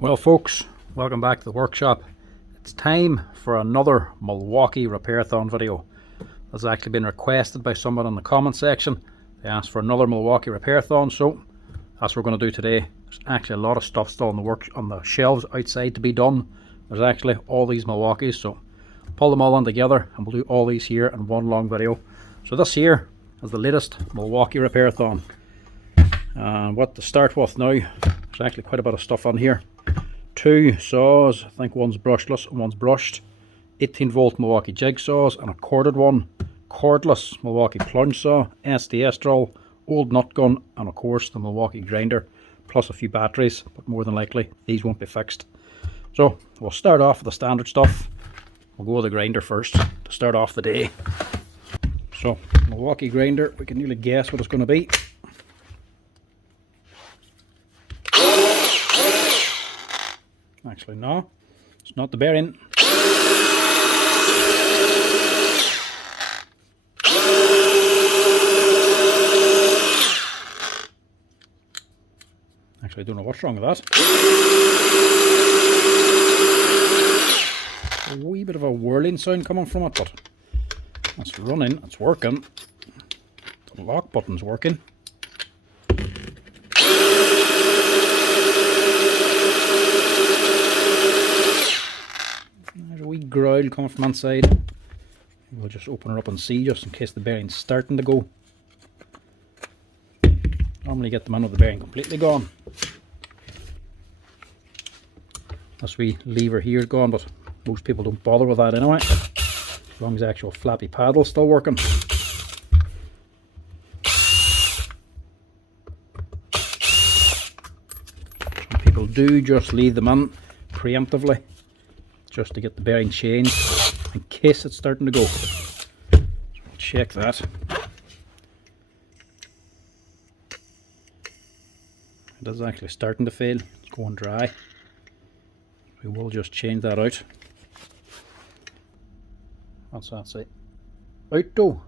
Well folks, welcome back to the workshop. It's time for another Milwaukee Repairathon video. That's actually been requested by someone in the comment section. They asked for another Milwaukee Repairathon, so that's what we're going to do today. There's actually a lot of stuff still on the shelves outside to be done. There's actually all these Milwaukees, so pull them all in together and we'll do all these here in one long video. So this here is the latest Milwaukee Repairathon. And what to start with now, there's actually quite a bit of stuff on here. Two saws, I think one's brushless and one's brushed. 18-volt Milwaukee jigsaws and a corded one. Cordless Milwaukee plunge saw, SDS drill, old nut gun, and of course the Milwaukee grinder, plus a few batteries, but more than likely these won't be fixed. So we'll start off with the standard stuff. We'll go with the grinder first to start off the day. So Milwaukee grinder, we can nearly guess what it's going to be. Actually no, it's not the bearing. Actually, I don't know what's wrong with that. A wee bit of a whirling sound coming from it, but it's running, it's working. The lock button's working. There's a wee growl coming from inside. We'll just open her up and see, just in case the bearing's starting to go. Normally get them in with the bearing completely gone. This wee lever here is gone, but most people don't bother with that anyway, as long as the actual flappy paddle's still working. Some people do just leave them in preemptively, just to get the bearing changed in case it's starting to go. So we'll check that. It is actually starting to fail, it's going dry. We will just change that out. What's that say? Outdo.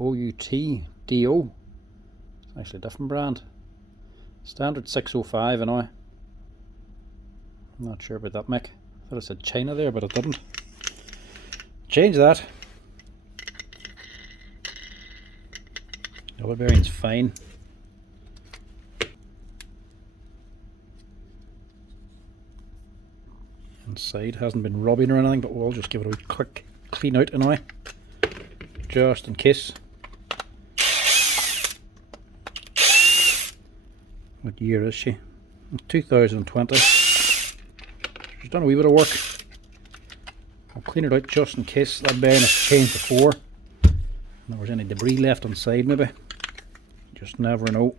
O-U-T-D-O. It's actually a different brand. Standard 605 anyway. I'm not sure about that, Mick. I thought it said China there, but it didn't. Change that. The other bearing's fine. Inside hasn't been rubbing or anything, but we'll just give it a quick clean out anyway, just in case. What year is she? 2020. She's done a wee bit of work. I'll clean it out just in case that bearing has changed before and there was any debris left inside maybe. Just never know.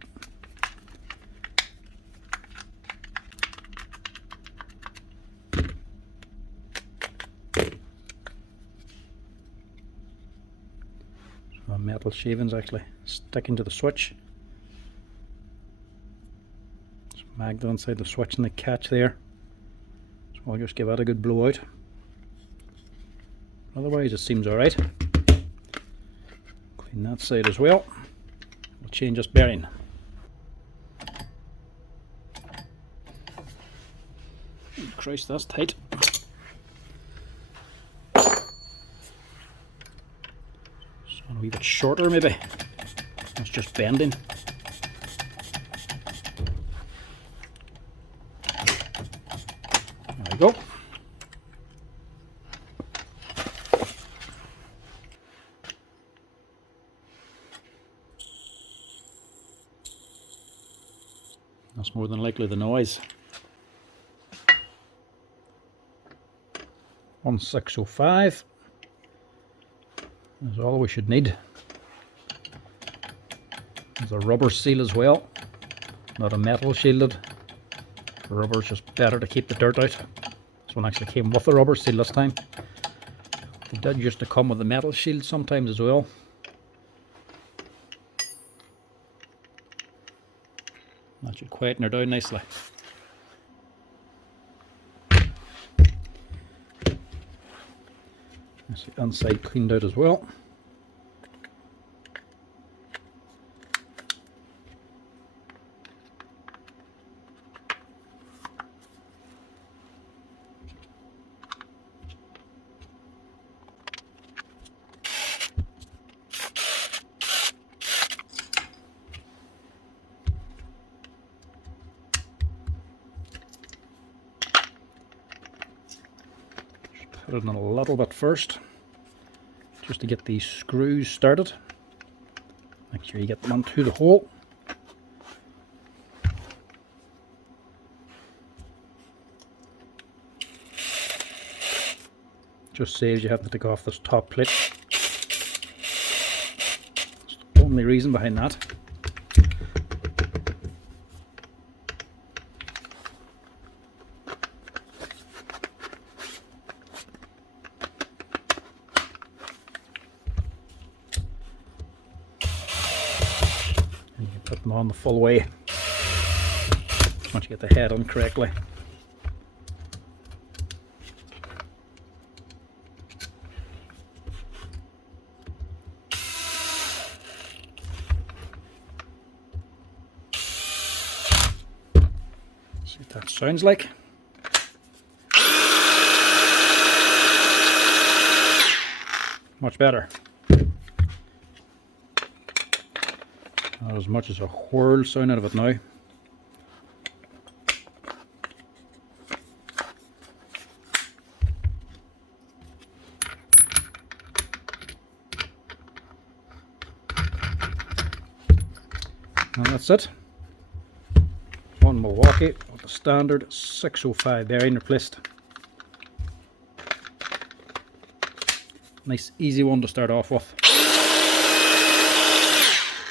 The metal shavings actually sticking to the switch. It's magnet inside the switch and the catch there. So I'll just give that a good blow out. Otherwise it seems alright. Clean that side as well. We'll change this bearing. Oh, Christ, that's tight. A wee bit shorter maybe. It's just bending. There we go. That's more than likely the noise. 1605. That's all we should need. There's a rubber seal as well, not a metal shielded. The rubber's just better to keep the dirt out. This one actually came with a rubber seal this time. It did used to come with a metal shield sometimes as well. That should quieten her down nicely. That's the inside cleaned out as well. put it in a little bit first, just to get these screws started. Make sure you get them into the hole. Just saves you having to take off this top plate. That's the only reason behind that. And you put them on the full way once you get the head on correctly. See what that sounds like. Much better. Not as much as a whirl sound out of it now. And that's it. One Milwaukee with the standard 605 bearing replaced. Nice easy one to start off with.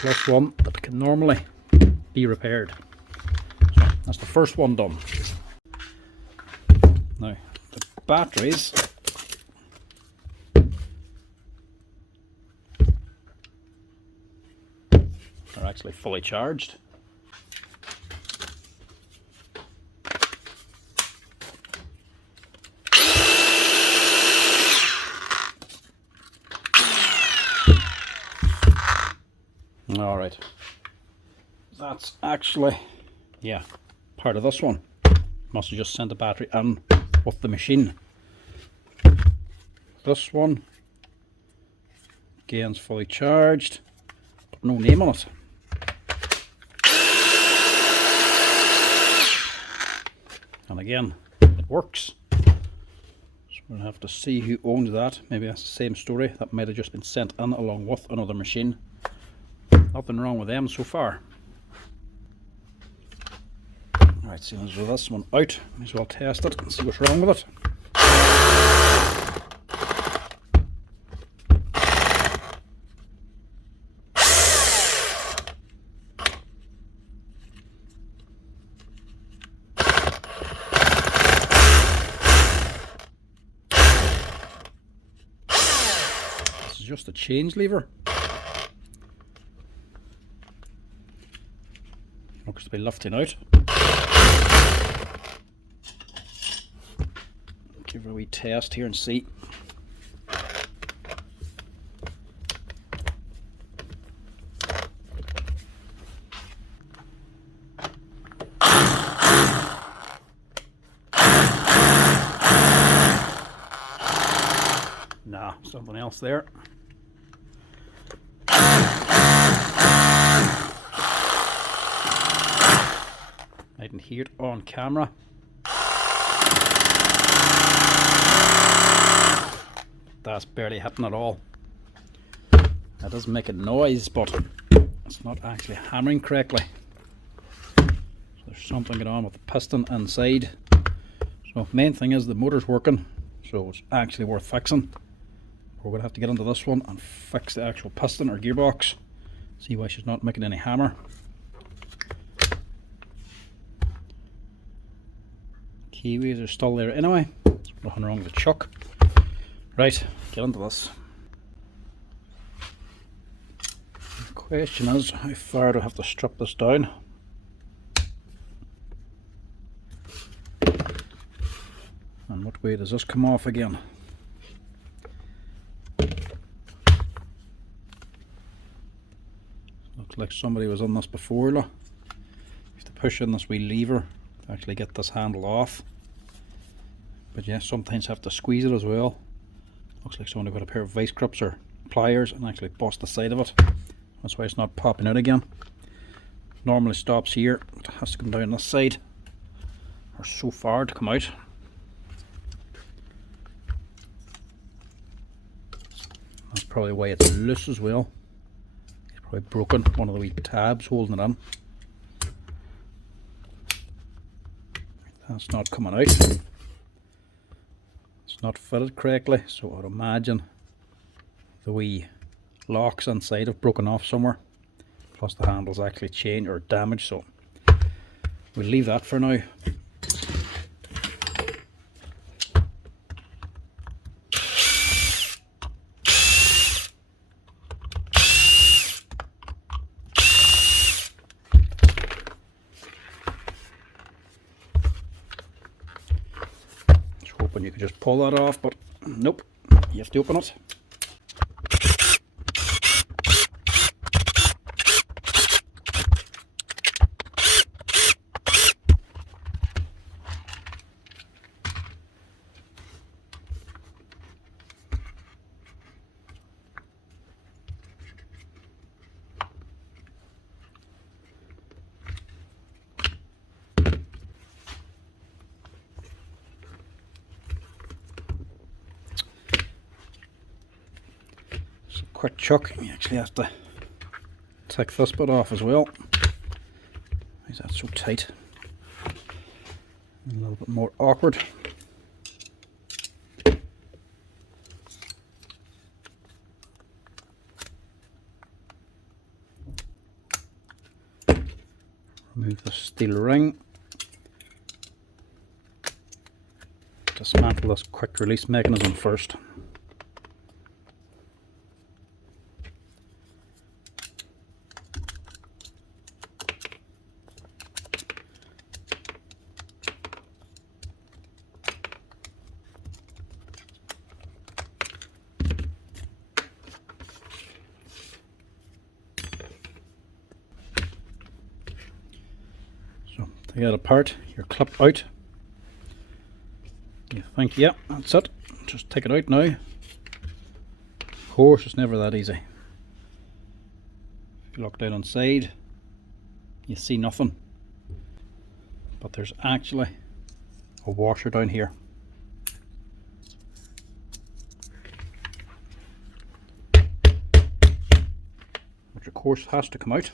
Plus one that can normally be repaired. So that's the first one done. Now the batteries are actually fully charged. Alright, that's actually, yeah, part of this one. Must have just sent the battery in with the machine. This one, again, is fully charged, but no name on it. And again, it works. So we'll have to see who owns that. Maybe that's the same story. That might have just been sent in along with another machine. Nothing wrong with them so far. Alright, so with this one out, might as well test it and see what's wrong with it. This is just a change lever. Looks to be lifting out. Give it a wee test here and see. Nah, something else there. I didn't hear it on camera. That's barely hitting at all. That does make a noise, but it's not actually hammering correctly. So there's something going on with the piston inside. So main thing is the motor's working, so it's actually worth fixing. We're going to have to get into this one and fix the actual piston or gearbox. See why she's not making any hammer. Kiwis are still there anyway. There's nothing wrong with the chuck. Right, get into this. The question is, how far do I have to strip this down? And what way does this come off again? Looks like somebody was on this before. Look. You have to push in this wee lever to actually get this handle off. But yeah, sometimes have to squeeze it as well. Looks like someone got a pair of vice grips or pliers and actually bust the side of it. That's why it's not popping out again. Normally stops here, it has to come down this side, or so far to come out. That's probably why it's loose as well. It's probably broken one of the wee tabs holding it in. That's not coming out. It's not fitted correctly, so I'd imagine the wee locks inside have broken off somewhere. Plus the handle's actually changed or damaged, so we'll leave that for now. Hoping you could just pull that off, but nope, you have to open it. Quick chuck, you actually have to take this bit off as well. Why is that so tight? A little bit more awkward. Remove the steel ring. Dismantle this quick release mechanism first. Take it apart, your clip out. You think, yeah, that's it. Just take it out now. Of course, it's never that easy. If you look down inside, you see nothing. But there's actually a washer down here. Which of course has to come out.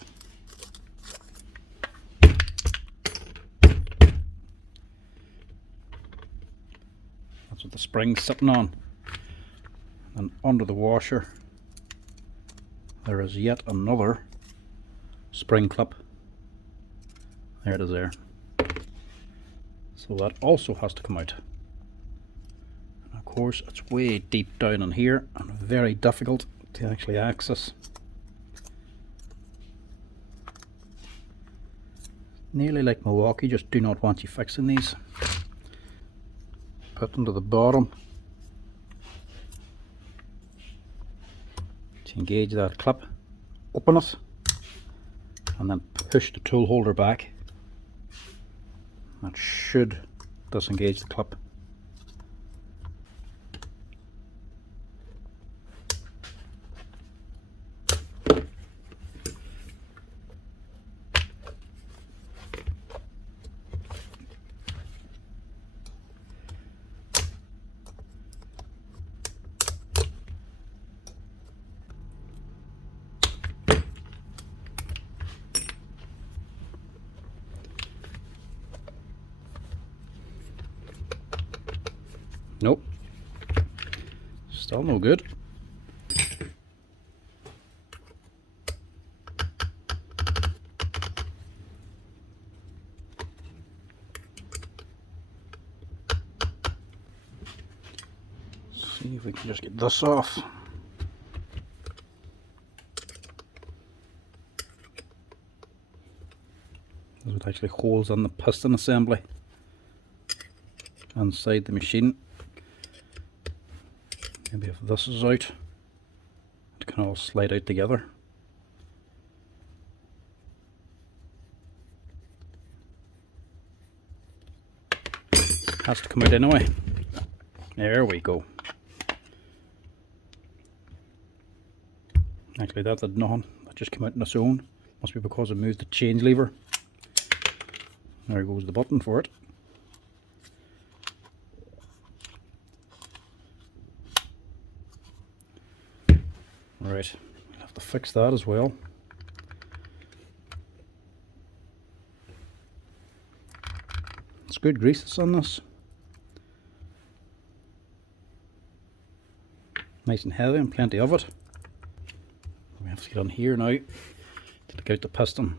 That's what the spring's sitting on. And under the washer there is yet another spring clip. There it is there. So that also has to come out. And of course it's way deep down in here and very difficult to actually access. Nearly like Milwaukee, just do not want you fixing these. Put them to the bottom to engage that clip, open it, and then push the tool holder back. That should disengage the clip. Nope, still no good. See if we can just get this off. There's what actually holes in the piston assembly inside the machine. Maybe if this is out, it can all slide out together. Has to come out anyway. There we go. Actually that did nothing, that just came out on its own. Must be because I moved the change lever. There goes the button for it. Right, I'll have to fix that as well. It's good grease that's on this. Nice and heavy and plenty of it. We have to get on here now to take out the piston.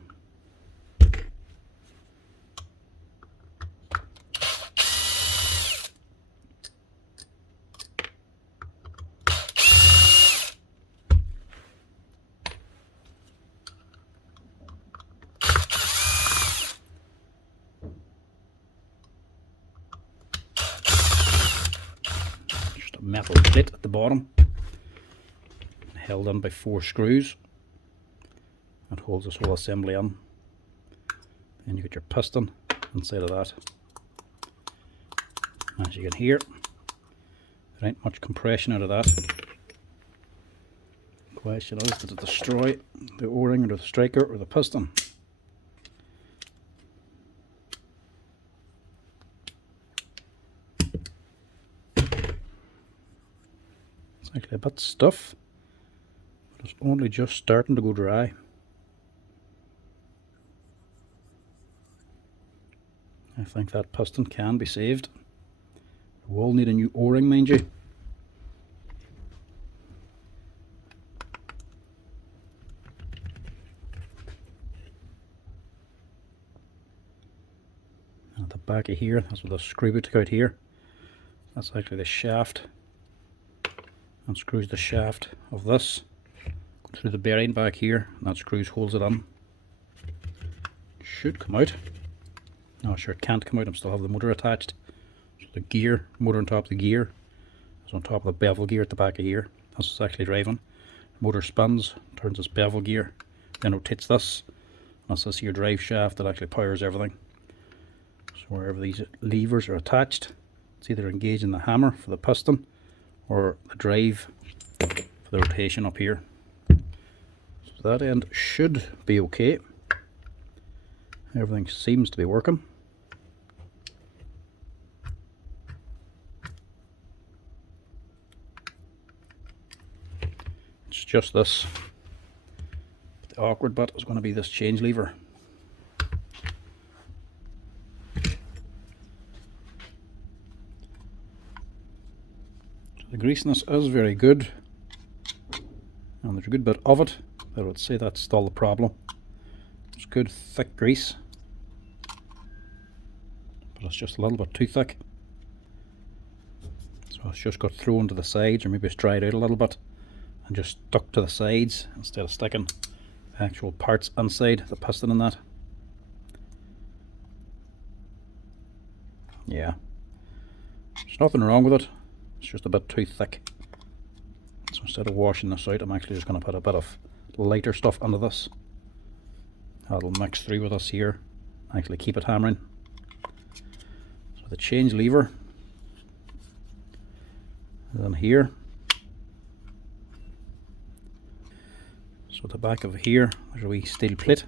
Just a metal plate at the bottom, held in by 4 screws. That holds this whole assembly on. Then you get your piston inside of that. As you can hear, there ain't much compression out of that. The question is, did it destroy the O-ring or the striker or the piston? It's actually a bit stiff, but it's only just starting to go dry. I think that piston can be saved. It will need a new O-ring, mind you. And at the back of here, that's where the screw we took out here. That's actually the shaft. And screws the shaft of this through the bearing back here, and that screws holds it on. Should come out. No, sure it can't come out, I still have the motor attached. So the gear, motor on top of the gear, is on top of the bevel gear at the back of here. This is actually driving. The motor spins, turns this bevel gear, then rotates this. And that's this here drive shaft that actually powers everything. So wherever these levers are attached, it's either engaging the hammer for the piston or the drive for the rotation up here. So that end should be okay. Everything seems to be working. It's just this. The awkward bit is going to be this change lever. So the greasiness is very good, and there's a good bit of it. I would say that's still the problem. It's good thick grease, but it's just a little bit too thick. So it's just got thrown to the sides, or maybe it's dried out a little bit and just stuck to the sides instead of sticking the actual parts inside the piston and that. Yeah, there's nothing wrong with it, it's just a bit too thick. So instead of washing this out, I'm actually just going to put a bit of lighter stuff under this. That'll mix through with us here, actually keep it hammering. So the change lever is in here. So at the back of here, there's a wee steel plate.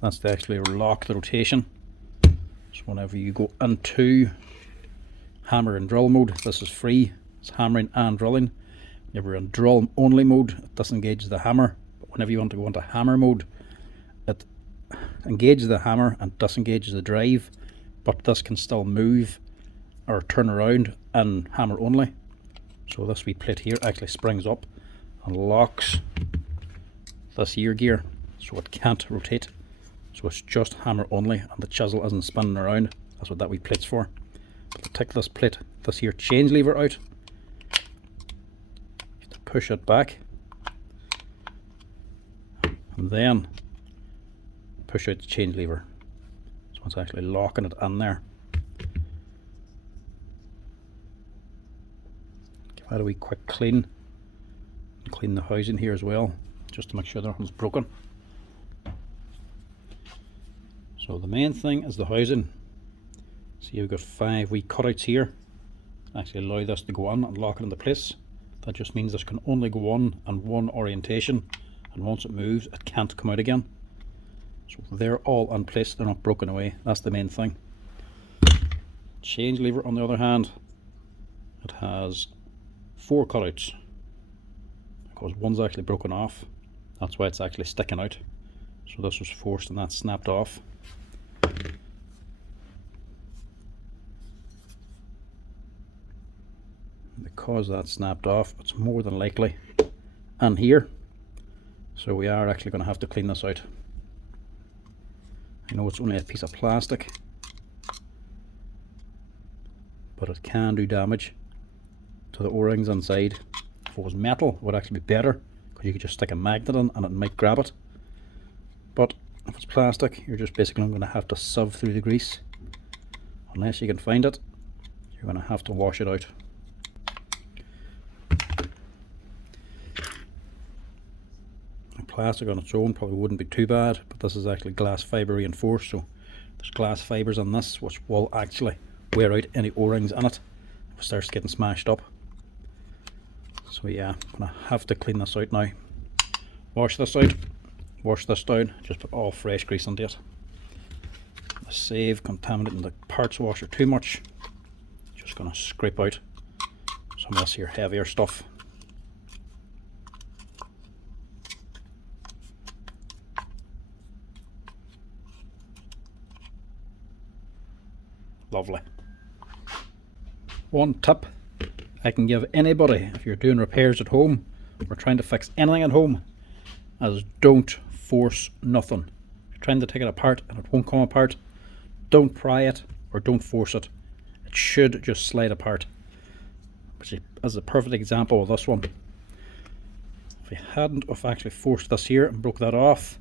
That's to actually lock the rotation. So whenever you go into hammer and drill mode, this is free. It's hammering and drilling. Whenever you're in drill only mode, it disengages the hammer. But whenever you want to go into hammer mode, it engages the hammer and disengages the drive, but this can still move or turn around in hammer only. So this wee plate here actually springs up and locks this here gear, so it can't rotate. So it's just hammer only, and the chisel isn't spinning around. That's what that wee plate's for. To take this plate, this here change lever out, to push it back, and then push out the change lever. So it's actually locking it in there. Give that a wee quick clean, and clean the housing here as well, just to make sure nothing's broken. So the main thing is the housing. See, you've got 5 wee cutouts here. Actually allow this to go on and lock it into place. That just means this can only go on in one orientation, and once it moves it can't come out again. So they're all in place, they're not broken away. That's the main thing. Change lever on the other hand, it has 4 cutouts. because one's actually broken off. That's why it's actually sticking out. So this was forced and that snapped off. Because that snapped off, it's more than likely in here. So we are actually going to have to clean this out. I know it's only a piece of plastic, but it can do damage to the O-rings inside. If it was metal, it would actually be better, because you could just stick a magnet in and it might grab it. But if it's plastic, you're just basically going to have to sieve through the grease. Unless you can find it, you're going to have to wash it out. Plastic on its own probably wouldn't be too bad, but this is actually glass fibre reinforced, so there's glass fibres in this which will actually wear out any O-rings in it if it starts getting smashed up. So yeah, I'm going to have to clean this out now. Wash this out, wash this down, just put all fresh grease into it. Save contaminating the parts washer too much. Just going to scrape out some of this here heavier stuff. Lovely. One tip I can give anybody if you're doing repairs at home or trying to fix anything at home is don't force nothing. If you're trying to take it apart and it won't come apart, don't pry it or don't force it. It should just slide apart. Which is a perfect example of this one. If I hadn't have actually forced this here and broke that off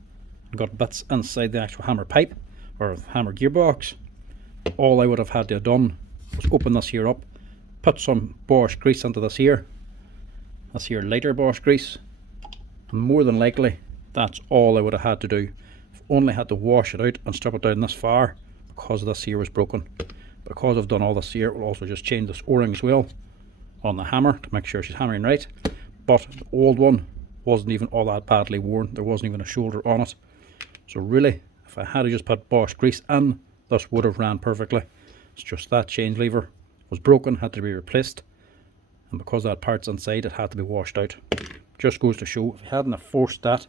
and got bits inside the actual hammer pipe or hammer gearbox, all I would have had to have done was open this here up, put some Bosch grease into this here lighter Bosch grease, and more than likely that's all I would have had to do. I've only had to wash it out and strip it down this far because this here was broken. Because I've done all this here, it will also just change this O-ring as well on the hammer to make sure she's hammering right. But the old one wasn't even all that badly worn, there wasn't even a shoulder on it. So really, if I had to just put Bosch grease in, this would have ran perfectly. It's just that change lever was broken, had to be replaced, and because that part's inside, it had to be washed out. Just goes to show, if I hadn't have forced that,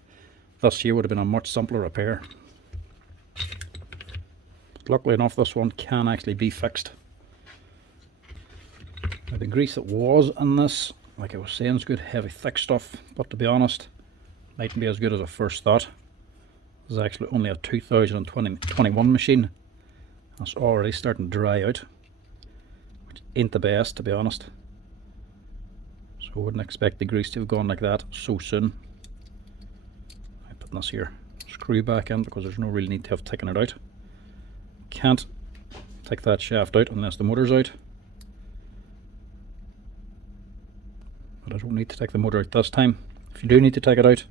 this here would have been a much simpler repair. But luckily enough, this one can actually be fixed. Now, the grease that was in this, like I was saying, is good heavy thick stuff, but to be honest, mightn't be as good as I first thought. This is actually only a 2021 machine. It's already starting to dry out, which ain't the best, to be honest. So I wouldn't expect the grease to have gone like that so soon. I'm putting this here screw back in because there's no real need to have taken it out. Can't take that shaft out unless the motor's out. But I don't need to take the motor out this time. If you do need to take it out,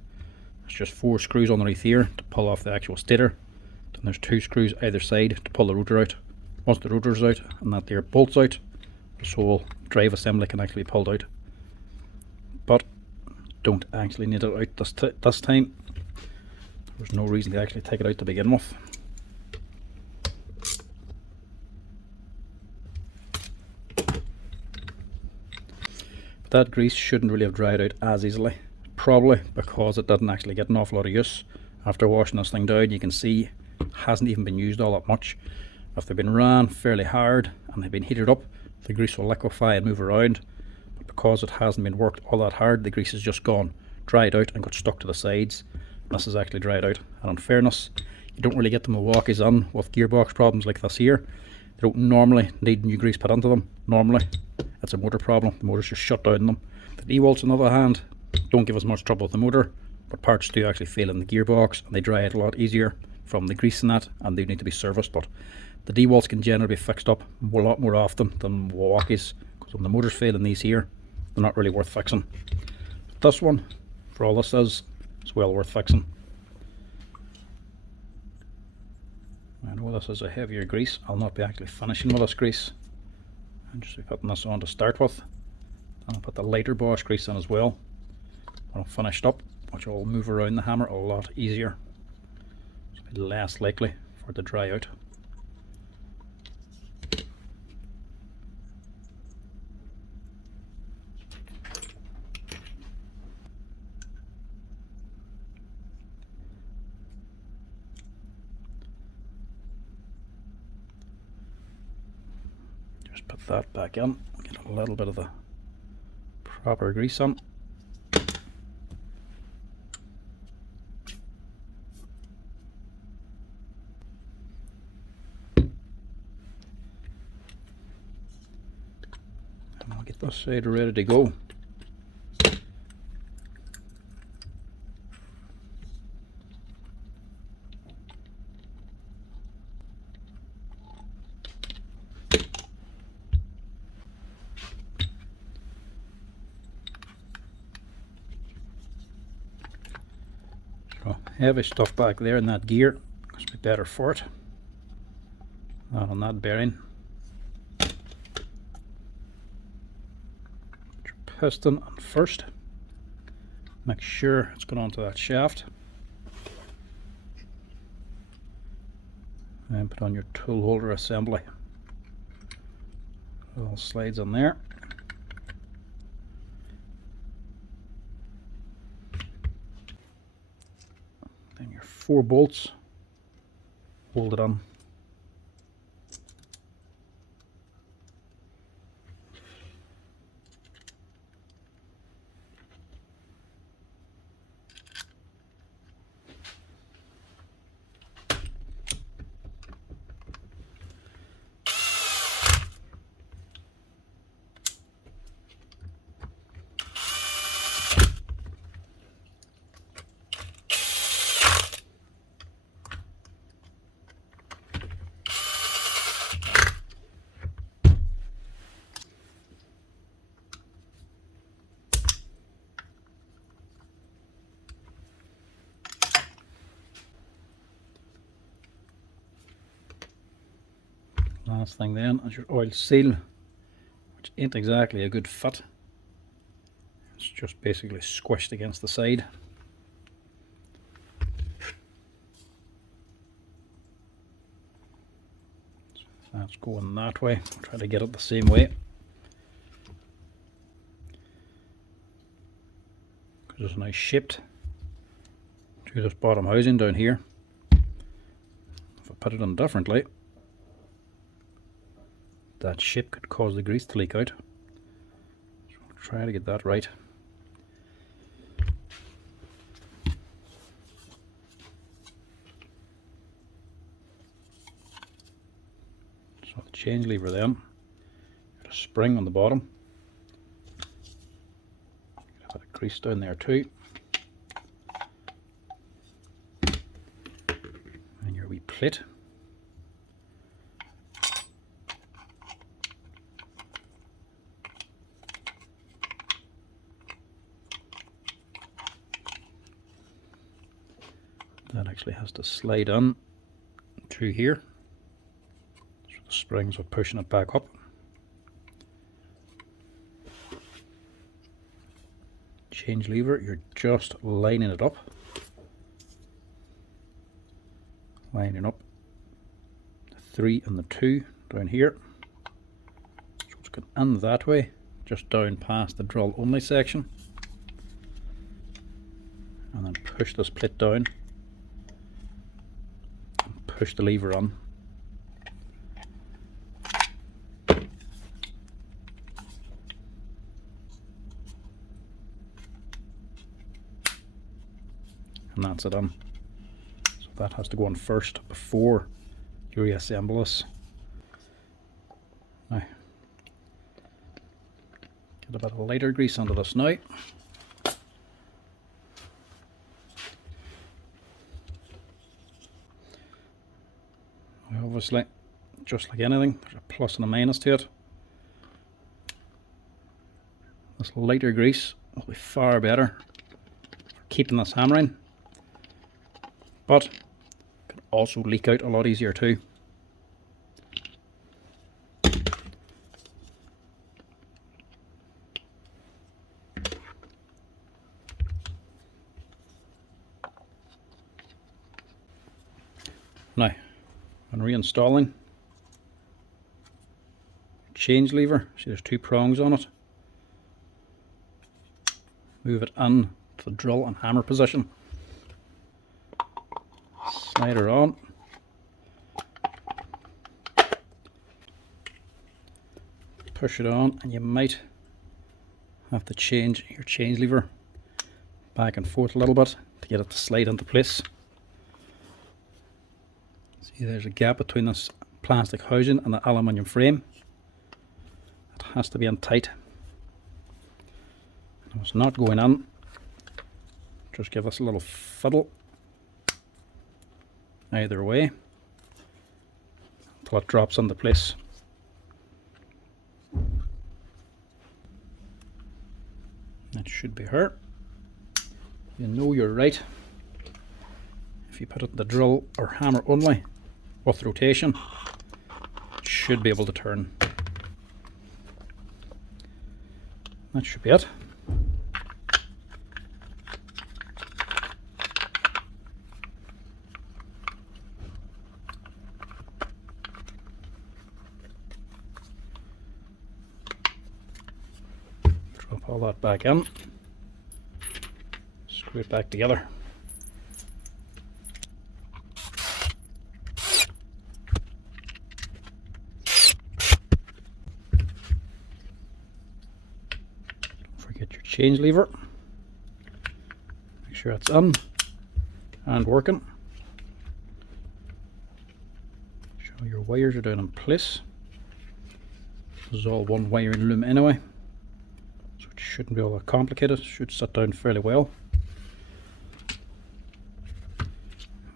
it's just 4 screws underneath here to pull off the actual stator. Then there's 2 screws either side to pull the rotor out. Once the rotor's out and that there bolts out, the whole drive assembly can actually be pulled out. But don't actually need it out this time. There's no reason to actually take it out to begin with. But that grease shouldn't really have dried out as easily. Probably because it didn't actually get an awful lot of use. After washing this thing down, you can see it hasn't even been used all that much. If they've been ran fairly hard and they've been heated up, the grease will liquefy and move around. But because it hasn't been worked all that hard, the grease is just gone, dried out and got stuck to the sides. This is actually dried out. And in fairness, you don't really get the Milwaukees in with gearbox problems like this here. They don't normally need new grease put into them. Normally, it's a motor problem. The motor's just shut down in them. The DeWalt's on the other hand don't give as much trouble with the motor, but parts do actually fail in the gearbox and they dry out a lot easier from the grease in that, and they need to be serviced. But the DeWalt's can generally be fixed up a lot more often than Milwaukees, because when the motors fail in these here, they're not really worth fixing. But this one, for all this is, it's well worth fixing. I know this is a heavier grease. I'll not be actually finishing with this grease. I'm just putting this on to start with. And I'll put the lighter Bosch grease in as well when I'm finished up, which will move around the hammer a lot easier. It'll be less likely for it to dry out. put that back in, get a little bit of the proper grease on. And I'll get this side ready to go. So heavy stuff back there in that gear, must be better for it. Not on that bearing. Put your piston on first. Make sure it's going onto that shaft. And put on your tool holder assembly. It all slides on there. Then your 4 bolts, hold it on. Last thing then is your oil seal, which ain't exactly a good fit. It's just basically squished against the side. So that's going that way. I'll try to get it the same way. Because it's nice shaped to this bottom housing down here. If I put it on differently, that shape could cause the grease to leak out. So I'll try to get that right. So the change lever then, got a spring on the bottom. Got a bit of grease down there too. And your wee plate. That actually has to slide on to here. So the springs are pushing it back up. Change lever, you're just lining it up. Lining up the 3 and the 2 down here. So it's going in that way, just down past the drill only section. And then push this plate down. Push the lever on. And that's it on. So that has to go on first before you reassemble this. Now, get a bit of lighter grease onto this now. Obviously, just like anything, there's a plus and a minus to it. This lighter grease will be far better for keeping this hammering, but it can also leak out a lot easier too. Now, when reinstalling, change lever, see there's 2 prongs on it. Move it in to the drill and hammer position. Slide her on. push it on, and you might have to change your change lever back and forth a little bit to get it to slide into place. See, there's a gap between this plastic housing and the aluminium frame. It has to be in tight. If it's not going in, just give us a little fiddle either way until it drops into place. That should be her. You know you're right if you put it in the drill or hammer only with rotation. It should be able to turn. That should be it. Drop all that back in. Screw it back together. Get your change lever, make sure it's in and working. Sure your wires are down in place. This is all one wiring loom anyway, so it shouldn't be all that complicated. It should sit down fairly well.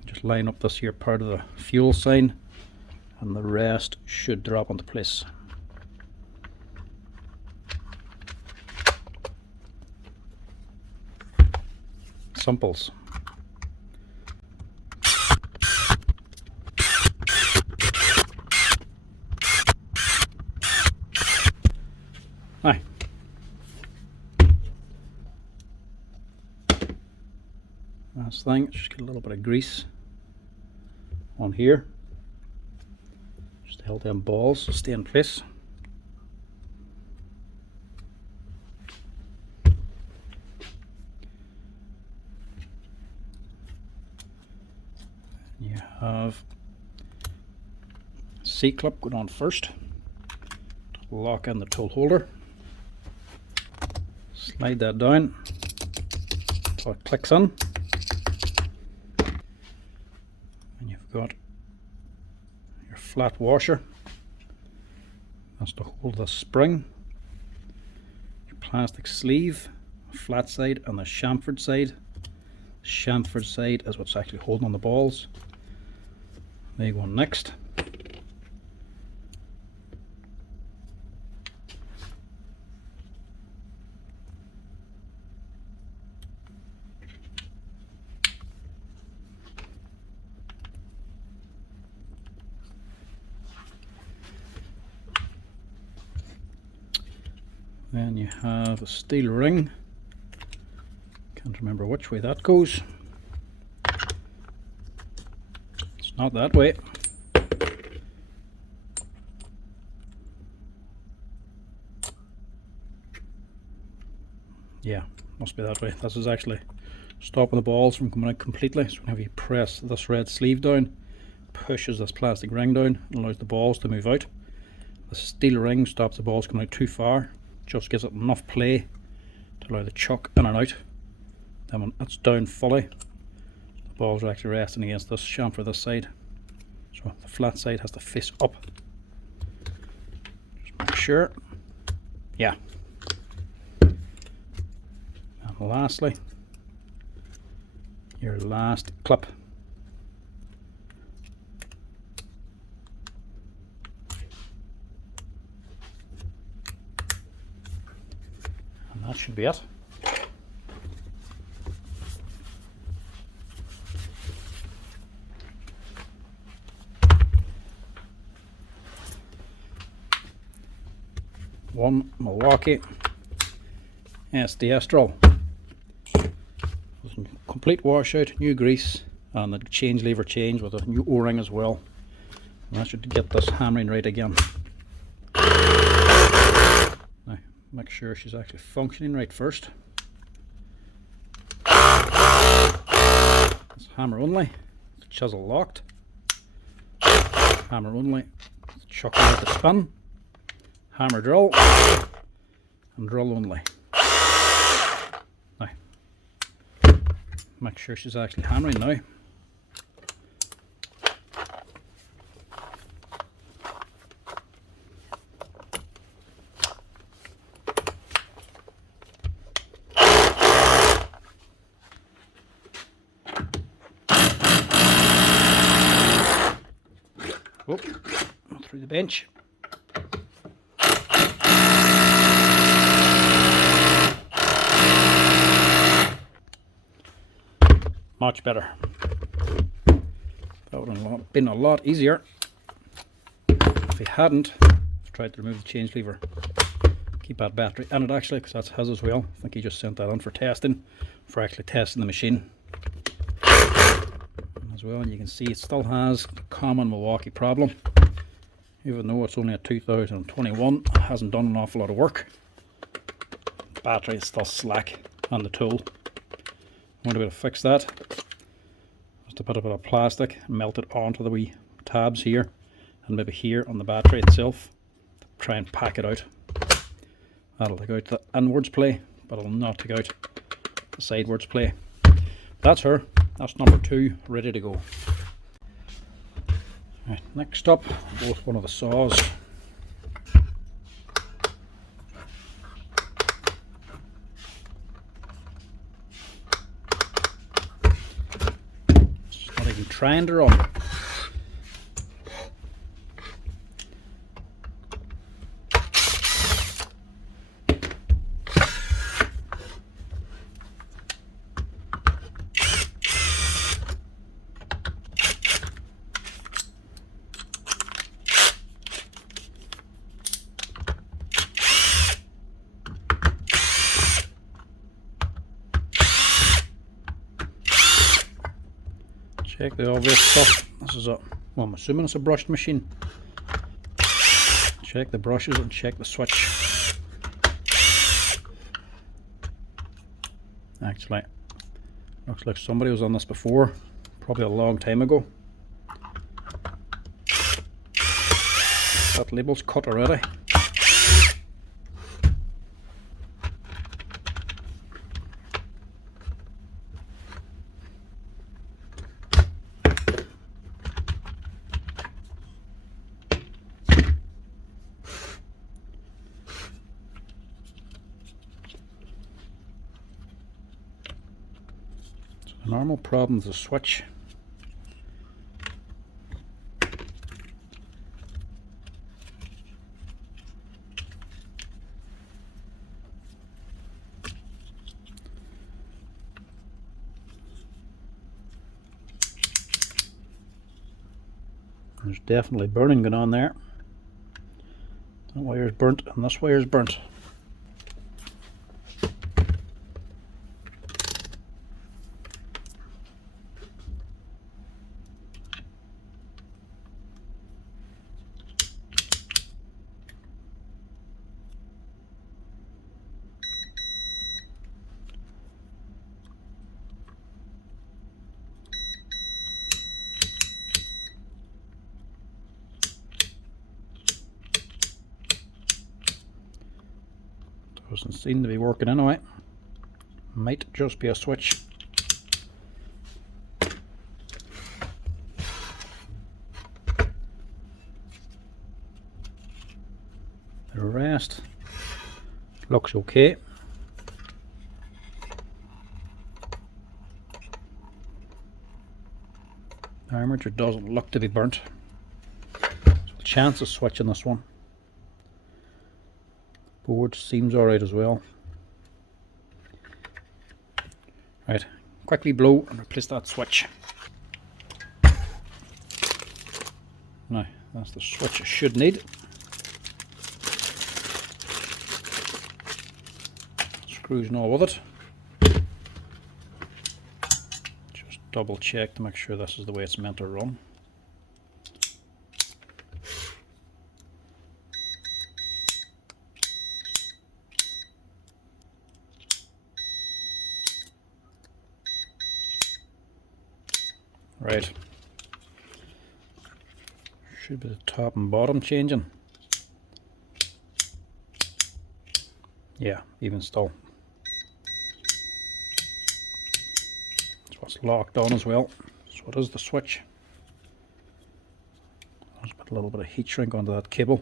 Just line up this here part of the fuel sign and the rest should drop into place. Simples. Aye. Last thing, just get a little bit of grease on here, just to help them balls stay in place. You have a C-clip going on first to lock in the tool holder. Slide that down until it clicks in, and you've got your flat washer. That's to hold the spring. Your plastic sleeve, flat side and the chamfered side. The chamfered side is what's actually holding on the balls. They go on next. Then you have a steel ring. Can't remember which way that goes. It's not that way. Yeah, must be that way. This is actually stopping the balls from coming out completely. So whenever you press this red sleeve down, pushes this plastic ring down and allows the balls to move out. The steel ring stops the balls coming out too far, just gives it enough play to allow the chuck in and out. Then when it's down fully, the balls are actually resting against this chamfer this side. So the flat side has to face up. Just make sure. Yeah. And lastly, your last clip. And that should be it. One Milwaukee SDS drill. Complete washout, new grease, and the change lever change with a new O-ring as well. And that should get this hammering right again. Now, make sure she's actually functioning right first. It's hammer only, the chisel locked. Hammer only, chuck out the spin. hammer drill and drill only. Now, make sure she's actually hammering now. Oh, through the bench. Much better. That would have been a lot easier if he hadn't tried to remove the change lever. Keep that battery in it actually, because that's his as well. I think he just sent that on for testing, for actually testing the machine. As well, and you can see it still has the common Milwaukee problem. Even though it's only a 2021, it hasn't done an awful lot of work. The battery is still slack on the tool. I want to be able to fix that. Just to put a bit of plastic and melt it onto the wee tabs here, and maybe here on the battery itself. Try and pack it out. That'll take out the inwards play, but it'll not take out the sidewards play. That's her. That's number 2, ready to go. Right, next up, we'll go with one of the saws. It's not even trying to run. Check the obvious stuff. This is a, well, I'm assuming it's a brushed machine. Check the brushes and check the switch. Actually, looks like somebody was on this before, probably a long time ago. That label's cut already. The normal problem is the switch. There's definitely burning going on there. That wire's burnt and this wire's burnt. Doesn't seem to be working anyway. Might just be a switch. The rest looks okay. The armature doesn't look to be burnt. So a chance of switching this one. Board seems alright as well. Right, quickly blow and replace that switch. Now, that's the switch I should need. Screws and all with it. Just double check to make sure this is the way it's meant to run. Right, should be the top and bottom changing. Yeah, even still. That's what's locked on as well. So it is the switch. I'll just put a little bit of heat shrink onto that cable.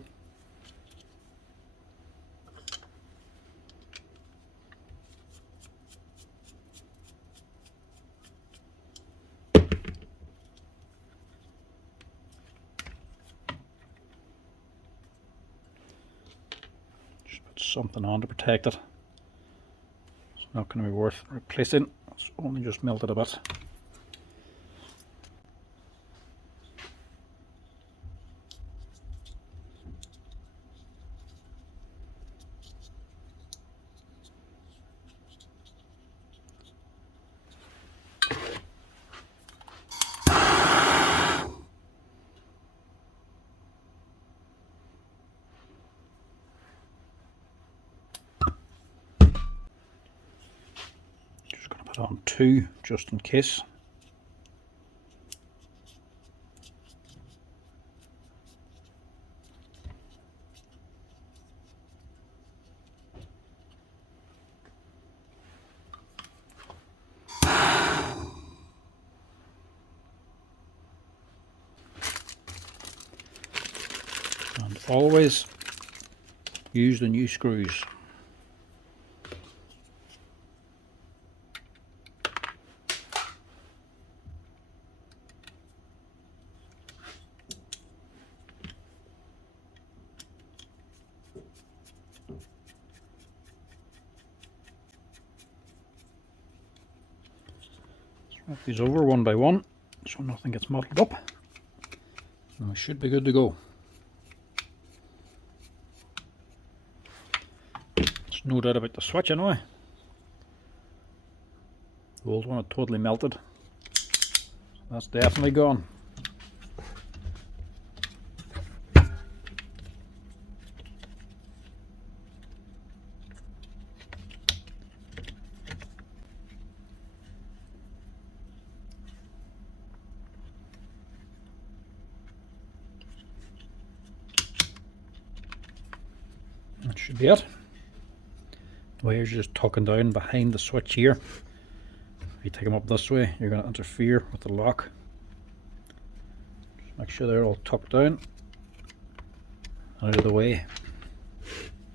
Just put something on to protect it. It's not going to be worth replacing. It's only just melted a bit. Put on 2 just in case. And always use the new screws. Wrap these over one by one so nothing gets muddled up, and we should be good to go. There's no doubt about the switch anyway. The old one had totally melted, so that's definitely gone. That should be it. The wires are just tucking down behind the switch here. If you take them up this way, you're going to interfere with the lock. Just make sure they're all tucked down and out of the way.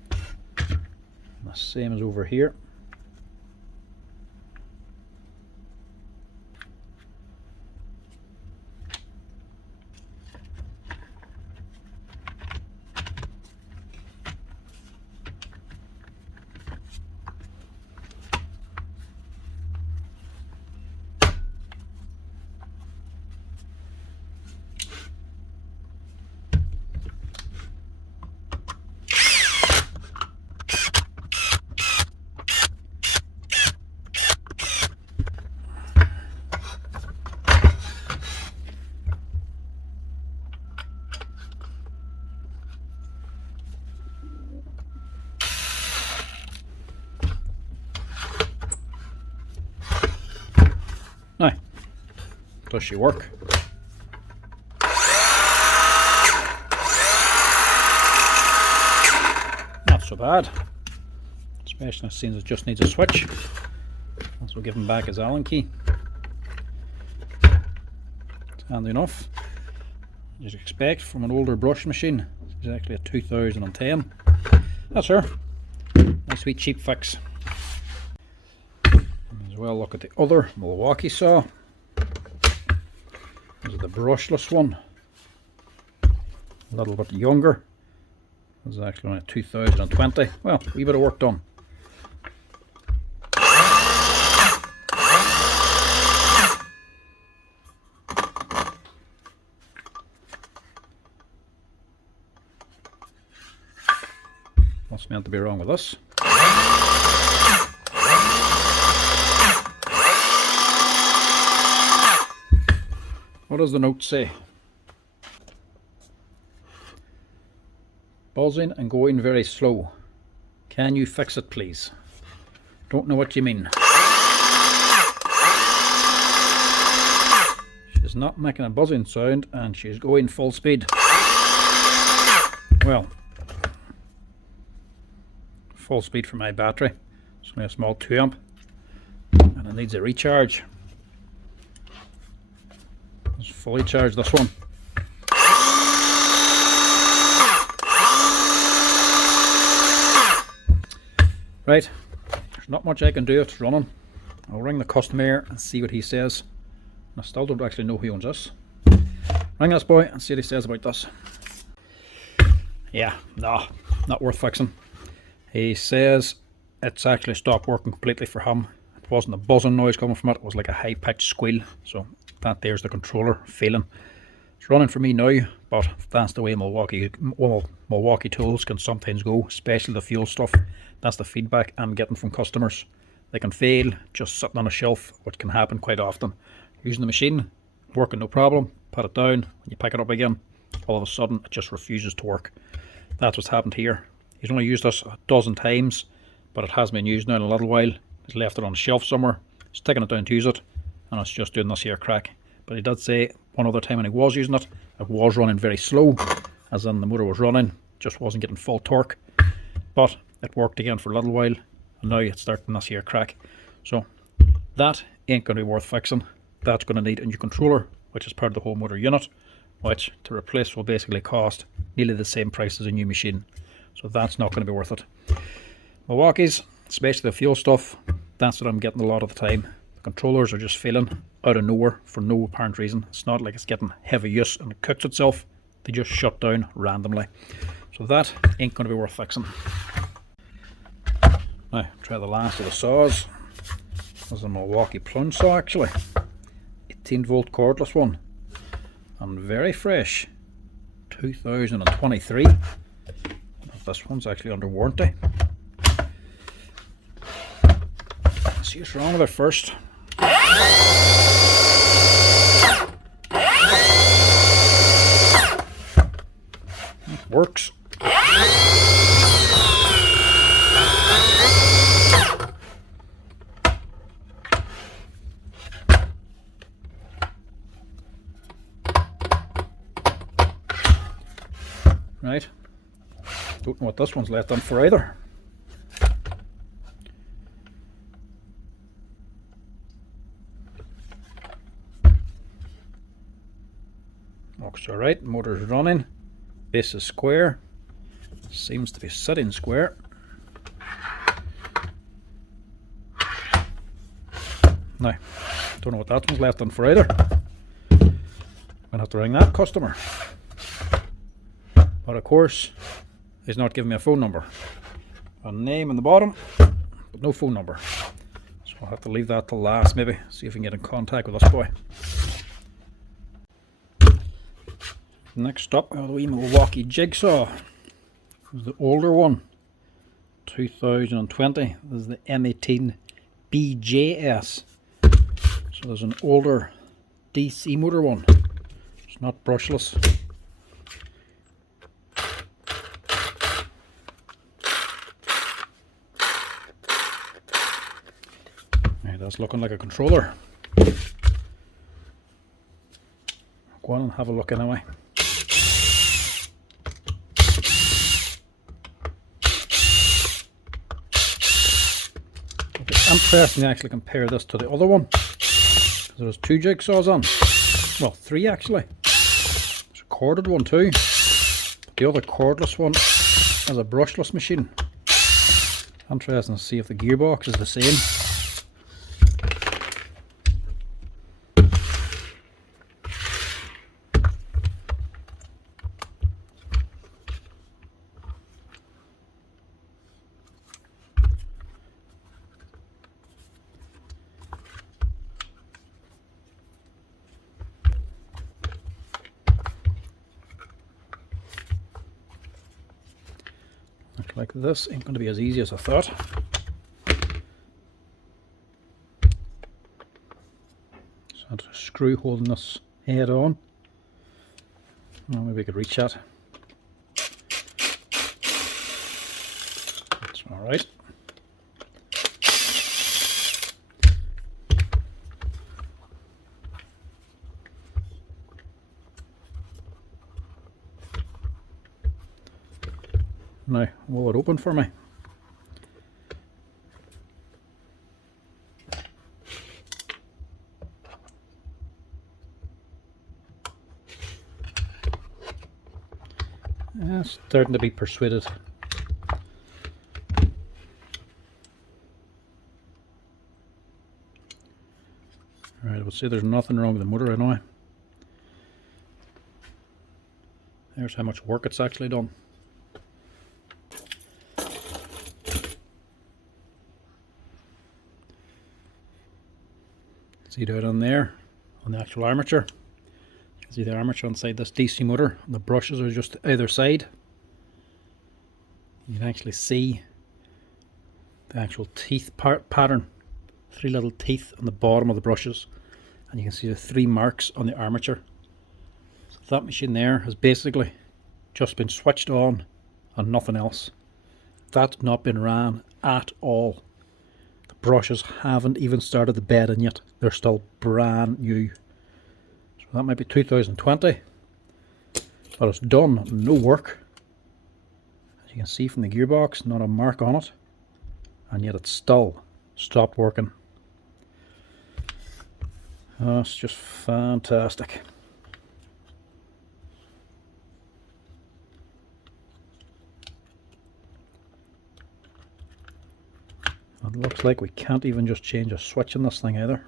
And the same as over here. Now, does she work? Not so bad, especially since it just needs a switch. Also give him back his Allen key. It's handy enough. As you expect from an older brush machine. It's exactly a 2010. That's her. Nice sweet cheap fix. Well, look at the other Milwaukee saw. This is the brushless one. A little bit younger. This is actually only 2020. Well, a wee bit of work done. What's meant to be wrong with this? What does the note say? Buzzing and going very slow. Can you fix it, please? Don't know what you mean. She's not making a buzzing sound and she's going full speed. Well, full speed for my battery. It's only a small 2 amp and it needs a recharge. Let's fully charge this one. Right, there's not much I can do, it's running. I'll ring the customer and see what he says. I still don't actually know who owns this. Ring this boy and see what he says about this. Yeah, no, not worth fixing. He says it's actually stopped working completely for him. It wasn't a buzzing noise coming from it, it was like a high pitched squeal. So that there's the controller failing. It's running for me now, but that's the way Milwaukee tools can sometimes go, especially the fuel stuff. That's the feedback I'm getting from customers. They can fail just sitting on a shelf, which can happen quite often. Using the machine, working no problem, put it down, when you pick it up again, all of a sudden it just refuses to work. That's what's happened here. He's only used this a dozen times, but it has been used now in a little while. He's left it on a shelf somewhere, he's taking it down to use it, and it's just doing this here crack. But he did say one other time when he was using it, it was running very slow, as in the motor was running, just wasn't getting full torque. But it worked again for a little while, and now it's starting this here crack. So that ain't going to be worth fixing. That's going to need a new controller, which is part of the whole motor unit, which to replace will basically cost nearly the same price as a new machine. So that's not going to be worth it. Milwaukee's, especially the fuel stuff, that's what I'm getting a lot of the time. The controllers are just failing out of nowhere for no apparent reason. It's not like it's getting heavy use and it cooks itself. They just shut down randomly. So that ain't going to be worth fixing. Now, try the last of the saws. This is a Milwaukee Plunge saw actually. 18 volt cordless one. And very fresh. 2023. This one's actually under warranty. Let's see what's wrong with it first. It works. Right, don't know what this one's left on for either. Looks alright, motor's running, base is square, seems to be sitting square. Now, don't know what that one's left on for either. I'm gonna have to ring that customer. But of course, he's not giving me a phone number. A name in the bottom, but no phone number. So I'll have to leave that till last maybe, see if we can get in contact with this boy. Next up, we have the wee Milwaukee jigsaw. This is the older one, 2020. This is the M18 BJS. So there's an older DC motor one. It's not brushless. That's looking like a controller. Go on and have a look anyway. It's interesting to actually compare this to the other one. There's 2 jigsaws on. Well, 3 actually. There's a corded one too. The other cordless one is a brushless machine. Interesting to see if the gearbox is the same. Looks like this ain't going to be as easy as I thought. So I had a screw holding this head on. Well, maybe we could reach that. That's alright. Now, will it open for me? Starting to be persuaded. Alright, we'll see there's nothing wrong with the motor anyway. There's how much work it's actually done. See down on there, on the actual armature. You can see the armature inside this DC motor, and the brushes are just either side. You can actually see the actual teeth pattern. 3 little teeth on the bottom of the brushes, and you can see the 3 marks on the armature. So that machine there has basically just been switched on and nothing else. That's not been ran at all. The brushes haven't even started the bedding yet. They're still brand new. So that might be 2020, but it's done no work. As you can see from the gearbox, not a mark on it, and yet it's still stopped working. Oh, it's just fantastic. It looks like we can't even just change a switch in this thing either.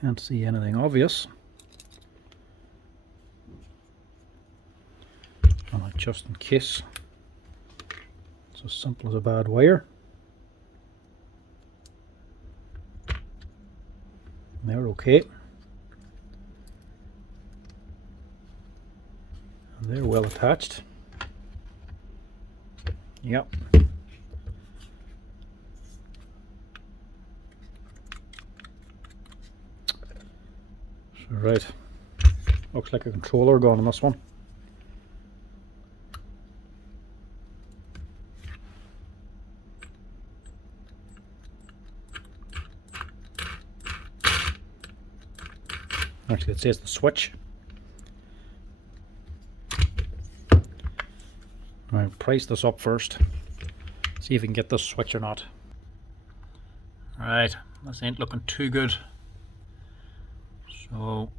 Can't see anything obvious. And just in case, it's as simple as a bad wire. They're okay. And they're well attached. Yep. Right, looks like a controller gone on this one. Actually, it says the switch. Right, price this up first. See if we can get this switch or not. Right, this ain't looking too good. So,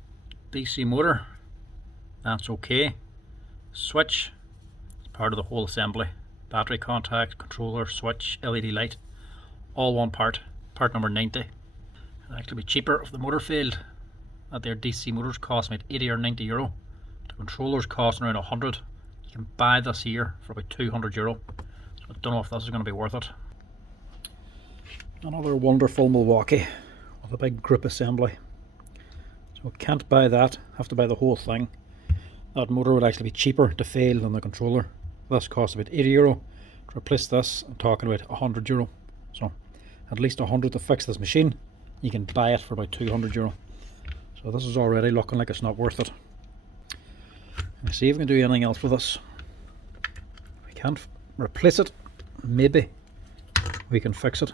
DC motor, that's okay. Switch is part of the whole assembly. Battery contact, controller, switch, LED light, all one part. Part number 90. It'd actually be cheaper if the motor failed. That their DC motors cost me 80 or 90 euro. The controllers cost around 100. You can buy this here for about 200 euro. So I don't know if this is going to be worth it. Another wonderful Milwaukee with a big grip assembly. So can't buy that, have to buy the whole thing. That motor would actually be cheaper to fail than the controller. This costs about 80 euro. To replace this, I'm talking about 100 euro. So at least 100 to fix this machine. You can buy it for about 200 euro. So this is already looking like it's not worth it. Let's see if we can do anything else with this. If we can't replace it, maybe we can fix it.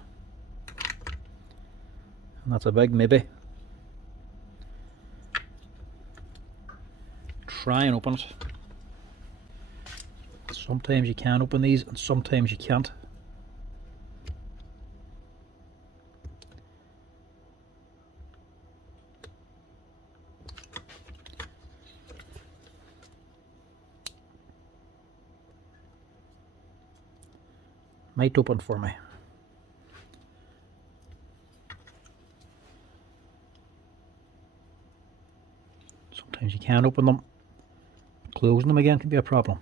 And that's a big maybe. Try and open it. Sometimes you can open these and sometimes you can't. Might open for me. Sometimes you can't open them. Closing them again can be a problem.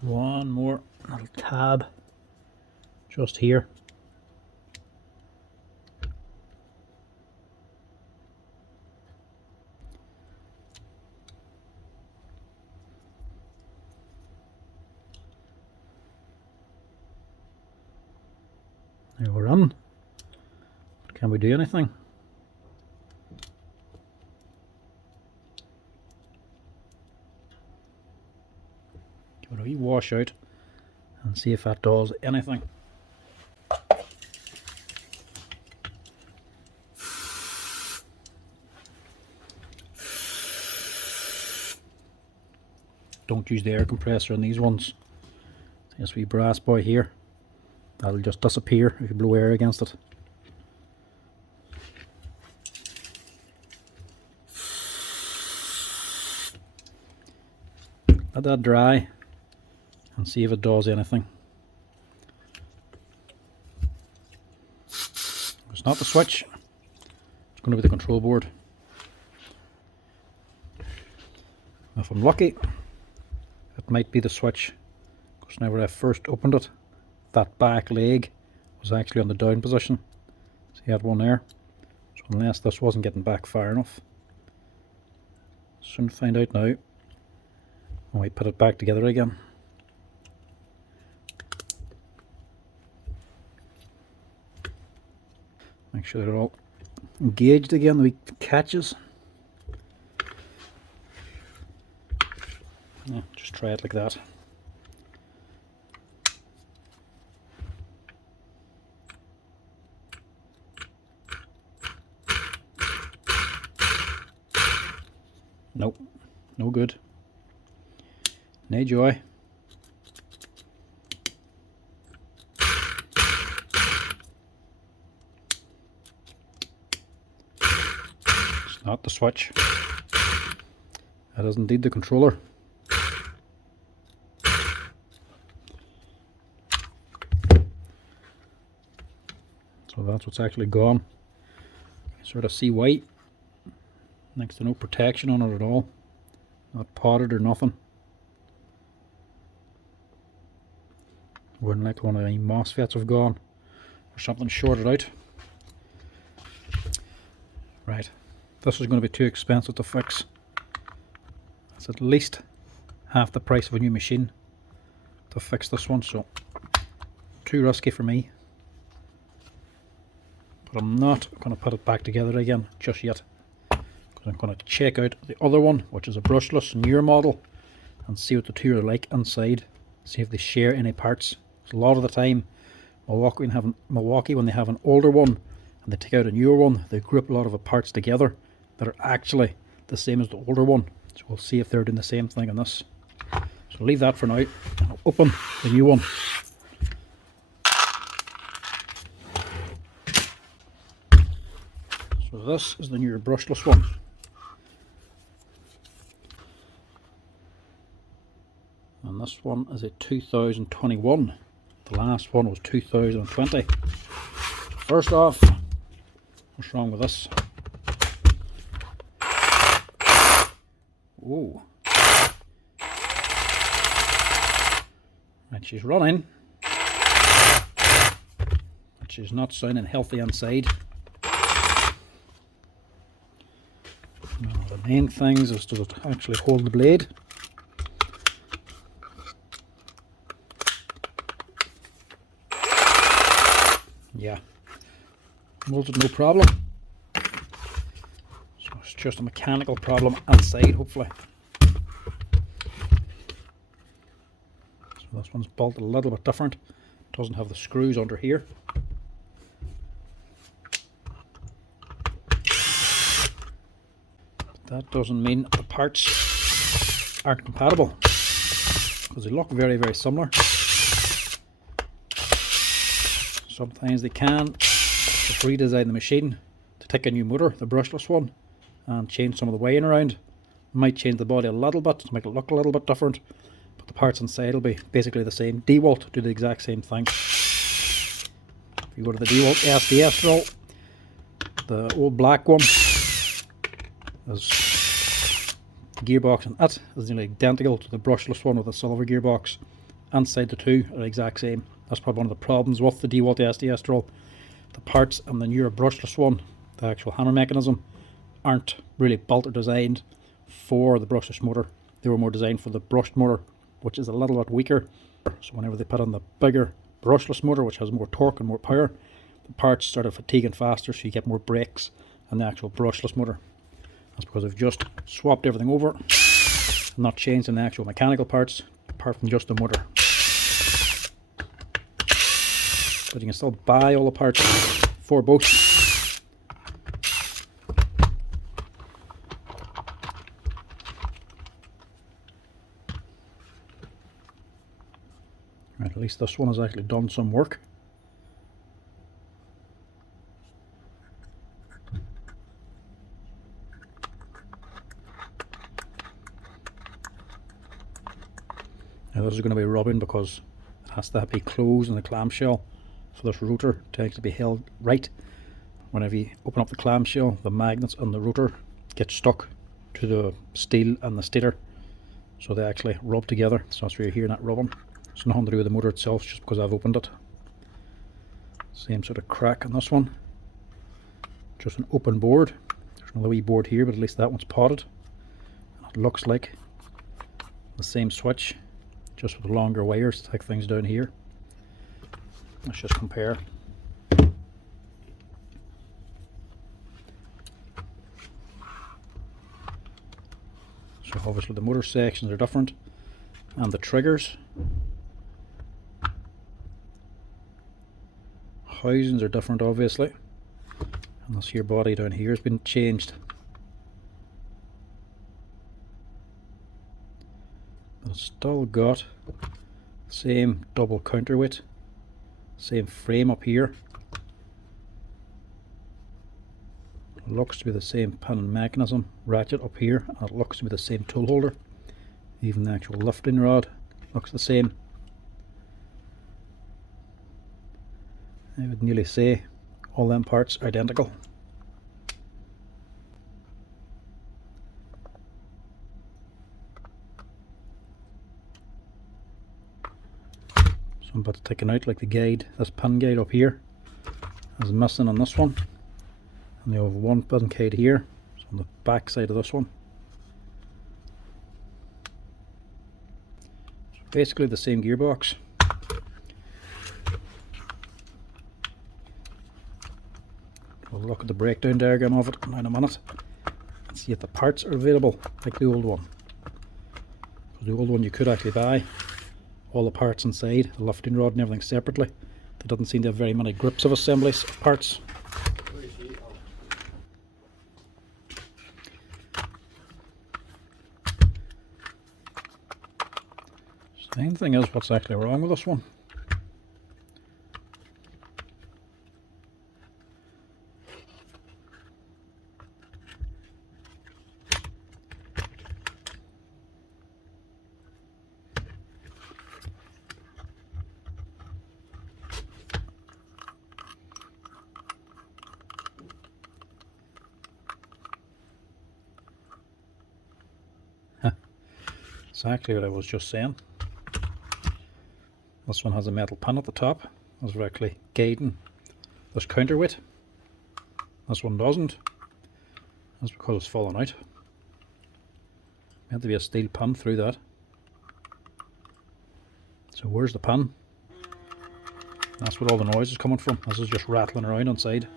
One more little tab just here. There we're on. Can we do anything? Give it a wee wash out and see if that does anything. don't use the air compressor in these ones. This wee brass boy here, that'll just disappear if you blow air against it. Let that dry and see if it does anything. It's not the switch, it's going to be the control board. If I'm lucky, it might be the switch, because whenever I first opened it, that back leg was actually on the down position. So you had one there. So unless this wasn't getting back far enough, soon find out now when we put it back together again. Make sure they're all engaged again, the wee catches. Yeah, just try it like that. Nope, no good. No joy. It's not the switch. That is indeed the controller. So that's what's actually gone. You sort of see white. Next to no protection on it at all. Not potted or nothing. Wouldn't like one of the MOSFETs have gone or something shorted out. Right, this is going to be too expensive to fix. It's at least half the price of a new machine to fix this one, so too risky for me. But I'm not going to put it back together again just yet, because I'm going to check out the other one, which is a brushless newer model, and see what the two are like inside. See if they share any parts. A lot of the time, Milwaukee, when they have an older one and they take out a newer one, they group a lot of the parts together that are actually the same as the older one. So we'll see if they're doing the same thing on this. So leave that for now, and I'll open the new one. So this is the newer brushless one. And this one is a 2021. The last one was 2020. First off, what's wrong with this? Whoa. Right, she's running. But she's not sounding healthy inside. Now, the main things is to actually hold the blade. Yeah, molded no problem. So it's just a mechanical problem inside, hopefully. So this one's bolted a little bit different. Doesn't have the screws under here. That doesn't mean the parts aren't compatible, because they look very, very similar. Sometimes they can just redesign the machine to take a new motor, the brushless one, and change some of the weighing around. Might change the body a little bit to make it look a little bit different, but the parts inside will be basically the same. DeWalt do the exact same thing. If you go to the DeWalt SDS roll, the old black one, is the gearbox and it is nearly identical to the brushless one with a silver gearbox. Inside the two are the exact same. That's probably one of the problems with the DeWalt SDS drill. The parts on the newer brushless one, the actual hammer mechanism, aren't really built or designed for the brushless motor. They were more designed for the brushed motor, which is a little bit weaker. So whenever they put on the bigger brushless motor, which has more torque and more power, the parts started fatiguing faster, so you get more brakes on the actual brushless motor. That's because they've just swapped everything over and not changed in the actual mechanical parts, apart from just the motor. But you can still buy all the parts for both. At least this one has actually done some work. Now this is going to be rubbing because it has to be closed in the clamshell for this rotor to actually be held right. Whenever you open up the clamshell, the magnets on the rotor get stuck to the steel and the stator, so they actually rub together. So that's why you're hearing that rubbing. It's nothing to do with the motor itself, just because I've opened it. Same sort of crack on this one. Just an open board. There's another wee board here, but at least that one's potted. It looks like the same switch, just with longer wires to take things down here. Let's just compare. So obviously the motor sections are different, and the triggers. Housings are different obviously, and this here body down here has been changed. But it's still got the same double counterweight, same frame up here. It looks to be the same pin mechanism ratchet up here, and it looks to be the same tool holder. Even the actual lifting rod looks the same. I would nearly say all them parts are identical. Some bits taken out, like the guide, this pin guide up here is missing on this one. And you have one pin guide here, so on the back side of this one. So basically the same gearbox. We'll look at the breakdown diagram of it in a minute and see if the parts are available like the old one. The old one you could actually buy all the parts inside, the lifting rod and everything separately. They doesn't seem to have very many grips of assembly parts. The main thing is what's actually wrong with this one. Exactly what I was just saying. This one has a metal pin at the top. That's actually guiding this counterweight. This one doesn't. That's because it's fallen out. Meant to be a steel pin through that. So where's the pin? That's where all the noise is coming from. This is just rattling around inside.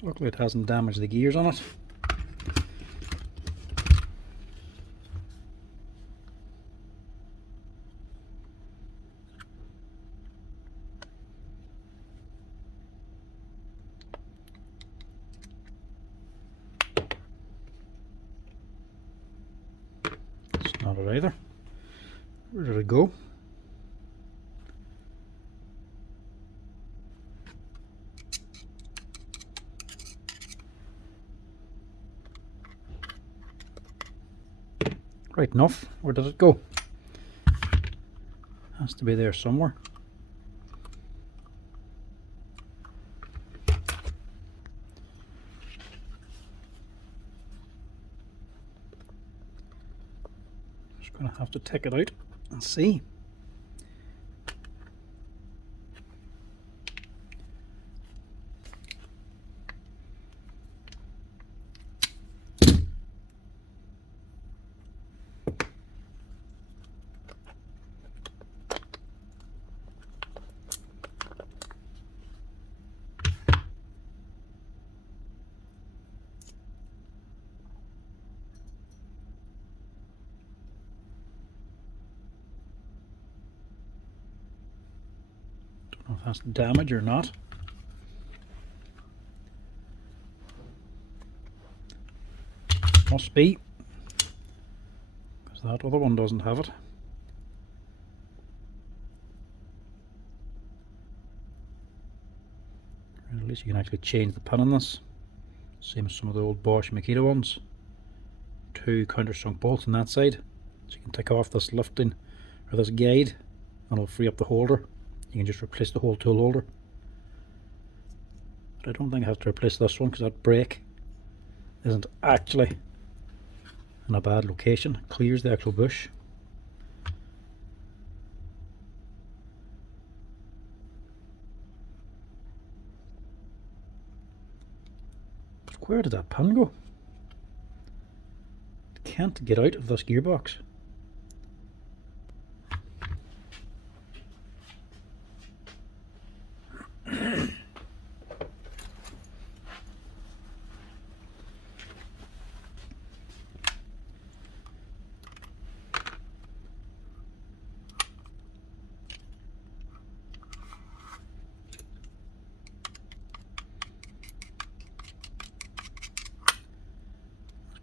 Luckily it hasn't damaged the gears on it. It's not it either. Where did it go? Right enough. Where did it go? Has to be there somewhere. Just gonna have to take it out and see. if that's damage or not. Must be, because that other one doesn't have it. At least you can actually change the pin on this, same as some of the old Bosch Makita ones. 2 countersunk bolts on that side, so you can take off this lifting or this guide and it'll free up the holder. You can just replace the whole tool holder. But I don't think I have to replace this one because that brake isn't actually in a bad location. It clears the actual bush. But where did that pin go? It can't get out of this gearbox.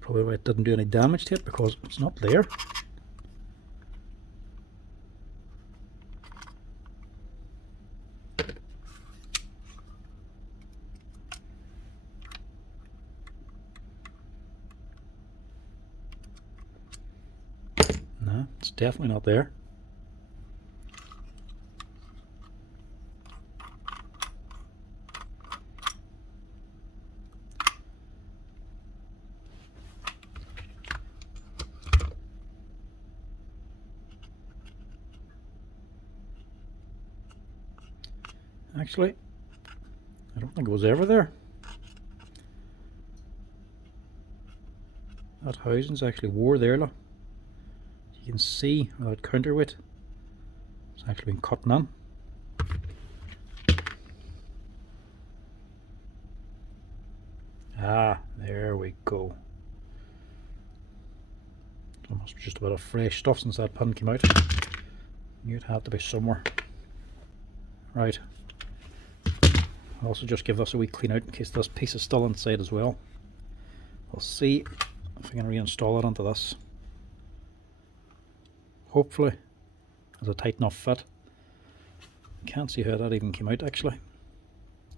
Probably why it didn't do any damage to it, because it's not there. No, it's definitely not there. Actually, I don't think it was ever there. That housing's actually wore there, look. You can see without counterweight, it's actually been cut in. Ah, there we go. It must be just a bit of fresh stuff since that pin came out. It had to be somewhere. Right. I'll also just give this a wee clean out in case this piece is still inside as well. I'll see if I can reinstall it onto this. Hopefully it's a tight enough fit. Can't see how that even came out actually,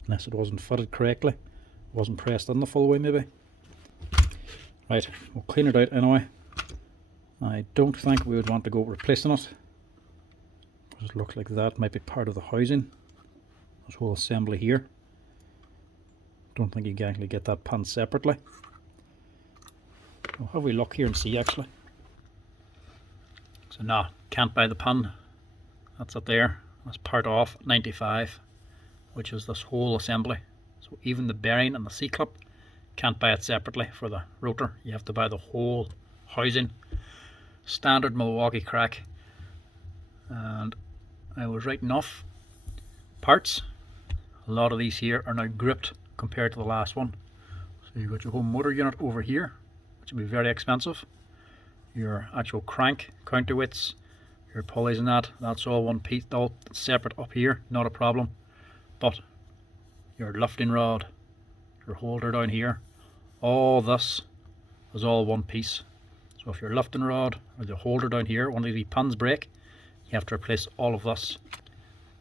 unless it wasn't fitted correctly, wasn't pressed in the full way maybe. Right, we'll clean it out anyway. I don't think we would want to go replacing it, because it looks like that might be part of the housing, this whole assembly here. Don't think you can actually get that pin separately. We'll have a look here and see actually. So no, can't buy the pin. That's it there. That's part off 95, which is this whole assembly. So even the bearing and the C-clip, can't buy it separately for the rotor. You have to buy the whole housing. Standard Milwaukee crack. And I was writing off parts. A lot of these here are now gripped compared to the last one. So you've got your whole motor unit over here, which will be very expensive. Your actual crank, counterweights, your pulleys and that's all one piece, all separate up here, not a problem. But your lifting rod, your holder down here, all this is all one piece. So if your lifting rod or the holder down here, one of the pins break, you have to replace all of this.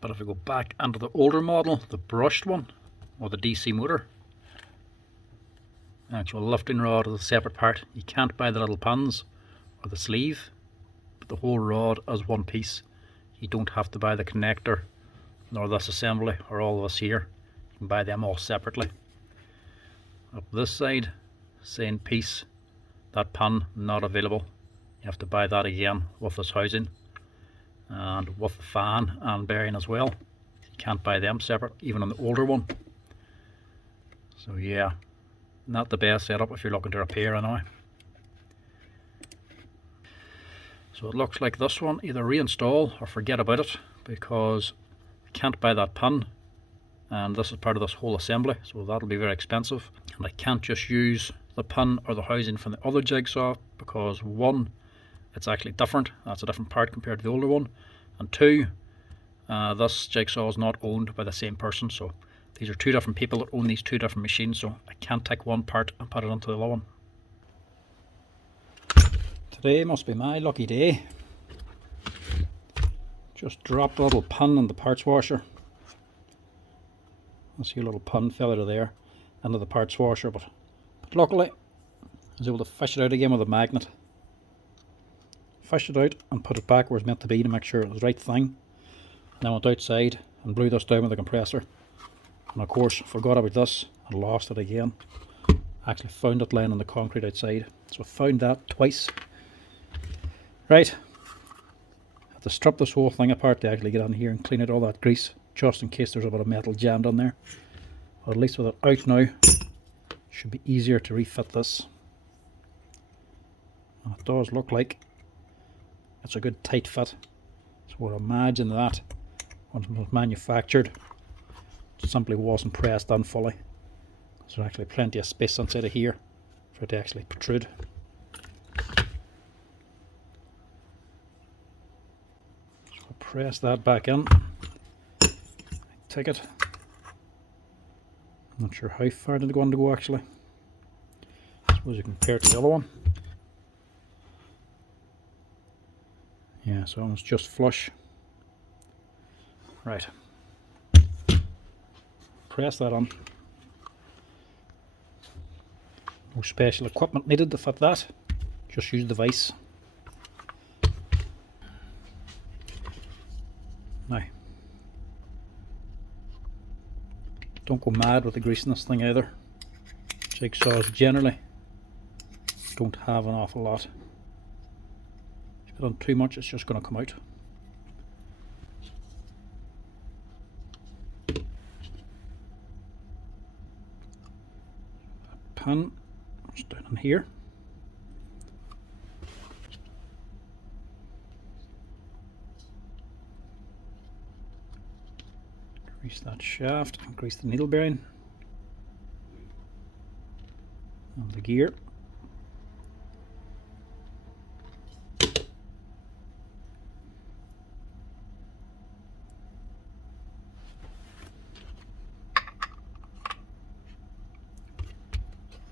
But if we go back into the older model, the brushed one, or the DC motor, the actual lifting rod is a separate part. You can't buy the little pins or the sleeve, but the whole rod is one piece. You don't have to buy the connector, nor this assembly, or all of this here. You can buy them all separately. Up this side, same piece, that pin not available. You have to buy that again with this housing, and with the fan and bearing as well. You can't buy them separate, even on the older one. So yeah, not the best setup if you're looking to repair anyway. So it looks like this one, either reinstall or forget about it, because I can't buy that pin, and this is part of this whole assembly, so that'll be very expensive. And I can't just use the pin or the housing from the other jigsaw, because one, it's actually different, that's a different part compared to the older one, and two, This jigsaw is not owned by the same person, so these are two different people that own these two different machines, so I can't take one part and put it onto the other one. Today must be my lucky day. Just dropped a little pin in the parts washer. I see a little pin fell out of there into the parts washer, but luckily I was able to fish it out again with a magnet. Fished it out and put it back where it's meant to be to make sure it was the right thing. Then I went outside and blew this down with a compressor. And of course, forgot about this and lost it again. Actually found it lying on the concrete outside. So I found that twice. Right. Had to strip this whole thing apart to actually get in here and clean out all that grease, just in case there's a bit of metal jammed on there. But at least with it out now, it should be easier to refit this. And it does look like it's a good tight fit. So I imagine that when it was manufactured, it simply wasn't pressed in fully. There's actually plenty of space inside of here for it to actually protrude. So I'll press that back in. Take it. Not sure how far did it want to go actually. I suppose you can compare it to the other one. Yeah, so it was just flush. Right. Press that on. No special equipment needed to fit that. Just use the vise. Now, don't go mad with the grease in this thing either. Jigsaws generally don't have an awful lot. If you put on too much, it's just going to come out. Pin just down in here. Grease that shaft and grease the needle bearing and the gear.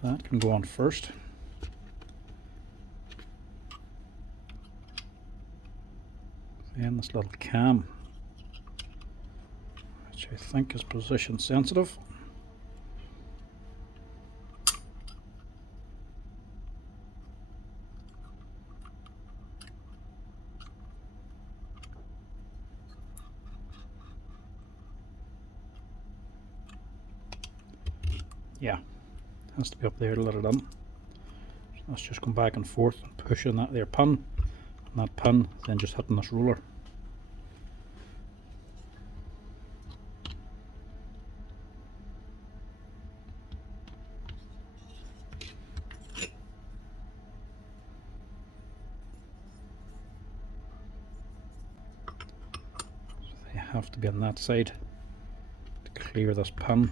That can go on first. Then this little cam, which I think is position sensitive. Yeah. Has to be up there to let it in. So let's just come back and forth and push in that there pin, and that pin then just hitting this roller. So they have to be on that side to clear this pin.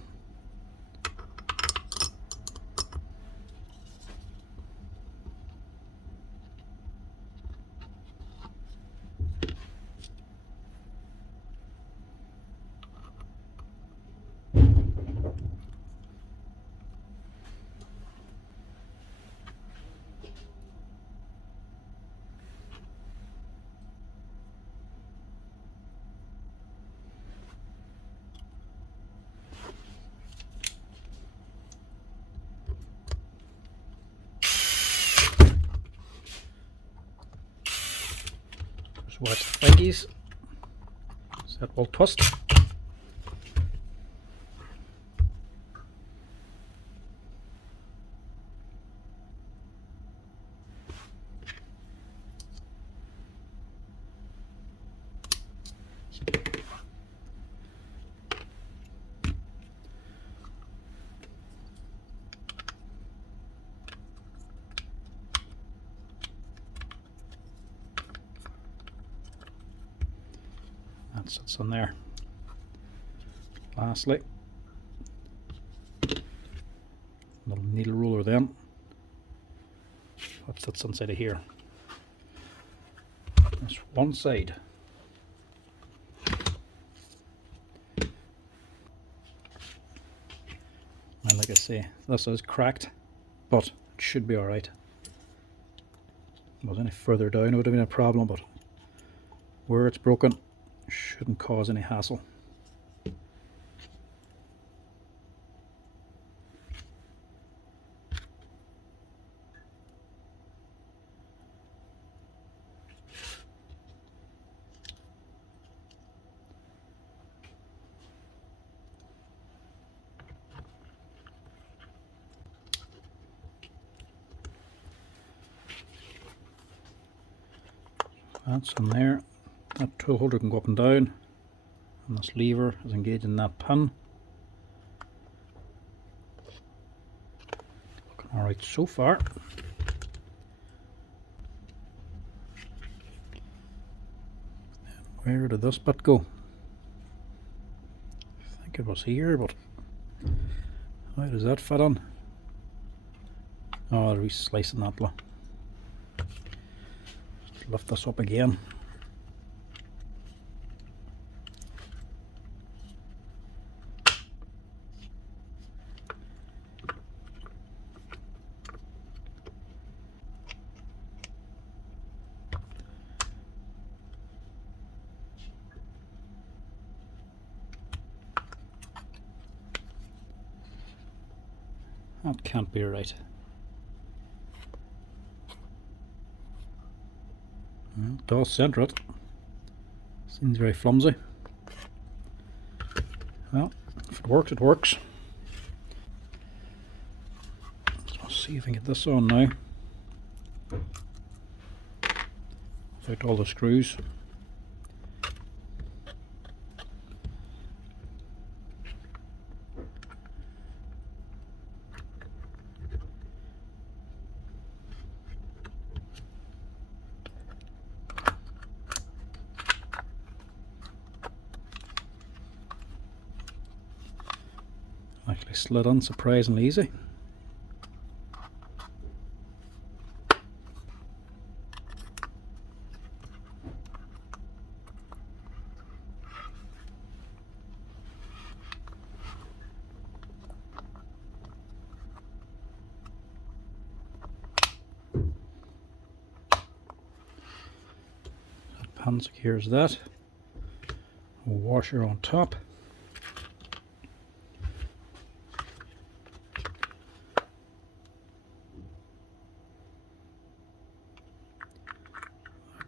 Wet thingies. So that will twist. That sits on there. Lastly, little needle roller then. That sits inside of here. That's one side. see, this is cracked, but it should be alright. If it was any further down it would have been a problem, but where it's broken shouldn't cause any hassle. That's in there. That tool holder can go up and down, and this lever is engaged in that pin. Looking alright so far. Where did this bit go? I think it was here, but how does that fit on? Oh, I'll re-slicing that one. Lift this up again. That can't be right. Well, it does centre it. Seems very flimsy. Well, if it works, it works. Let's see if I can get this on now. Without all the screws. Actually slid on surprisingly easy. That pan secures that. A washer on top.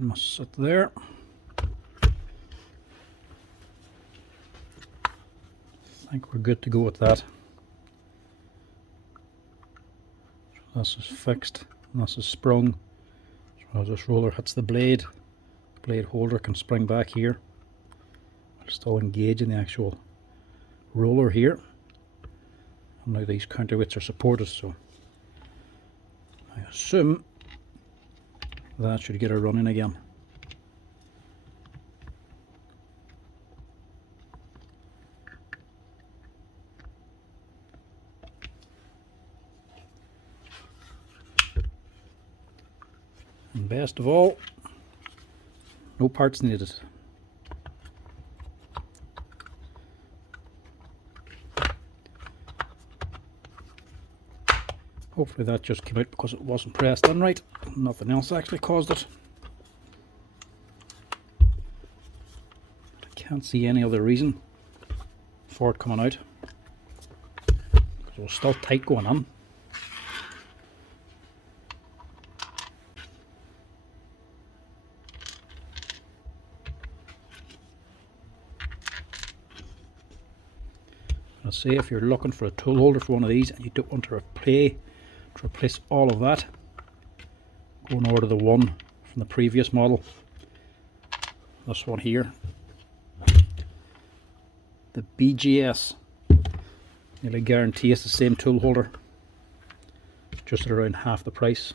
Must sit there. I think we're good to go with that. So this is fixed, and this is sprung. So as this roller hits the blade holder can spring back here. I'll still engage in the actual roller here. And now these counterweights are supported, so I assume that should get her running again. And best of all, no parts needed. Hopefully that just came out because it wasn't pressed in right. Nothing else actually caused it. I can't see any other reason for it coming out. Because it was still tight going on. I'll say if you're looking for a tool holder for one of these and you don't want to replace all of that, go and order the one from the previous model. This one here, the BGS. Nearly guarantee it's the same tool holder, just at around half the price.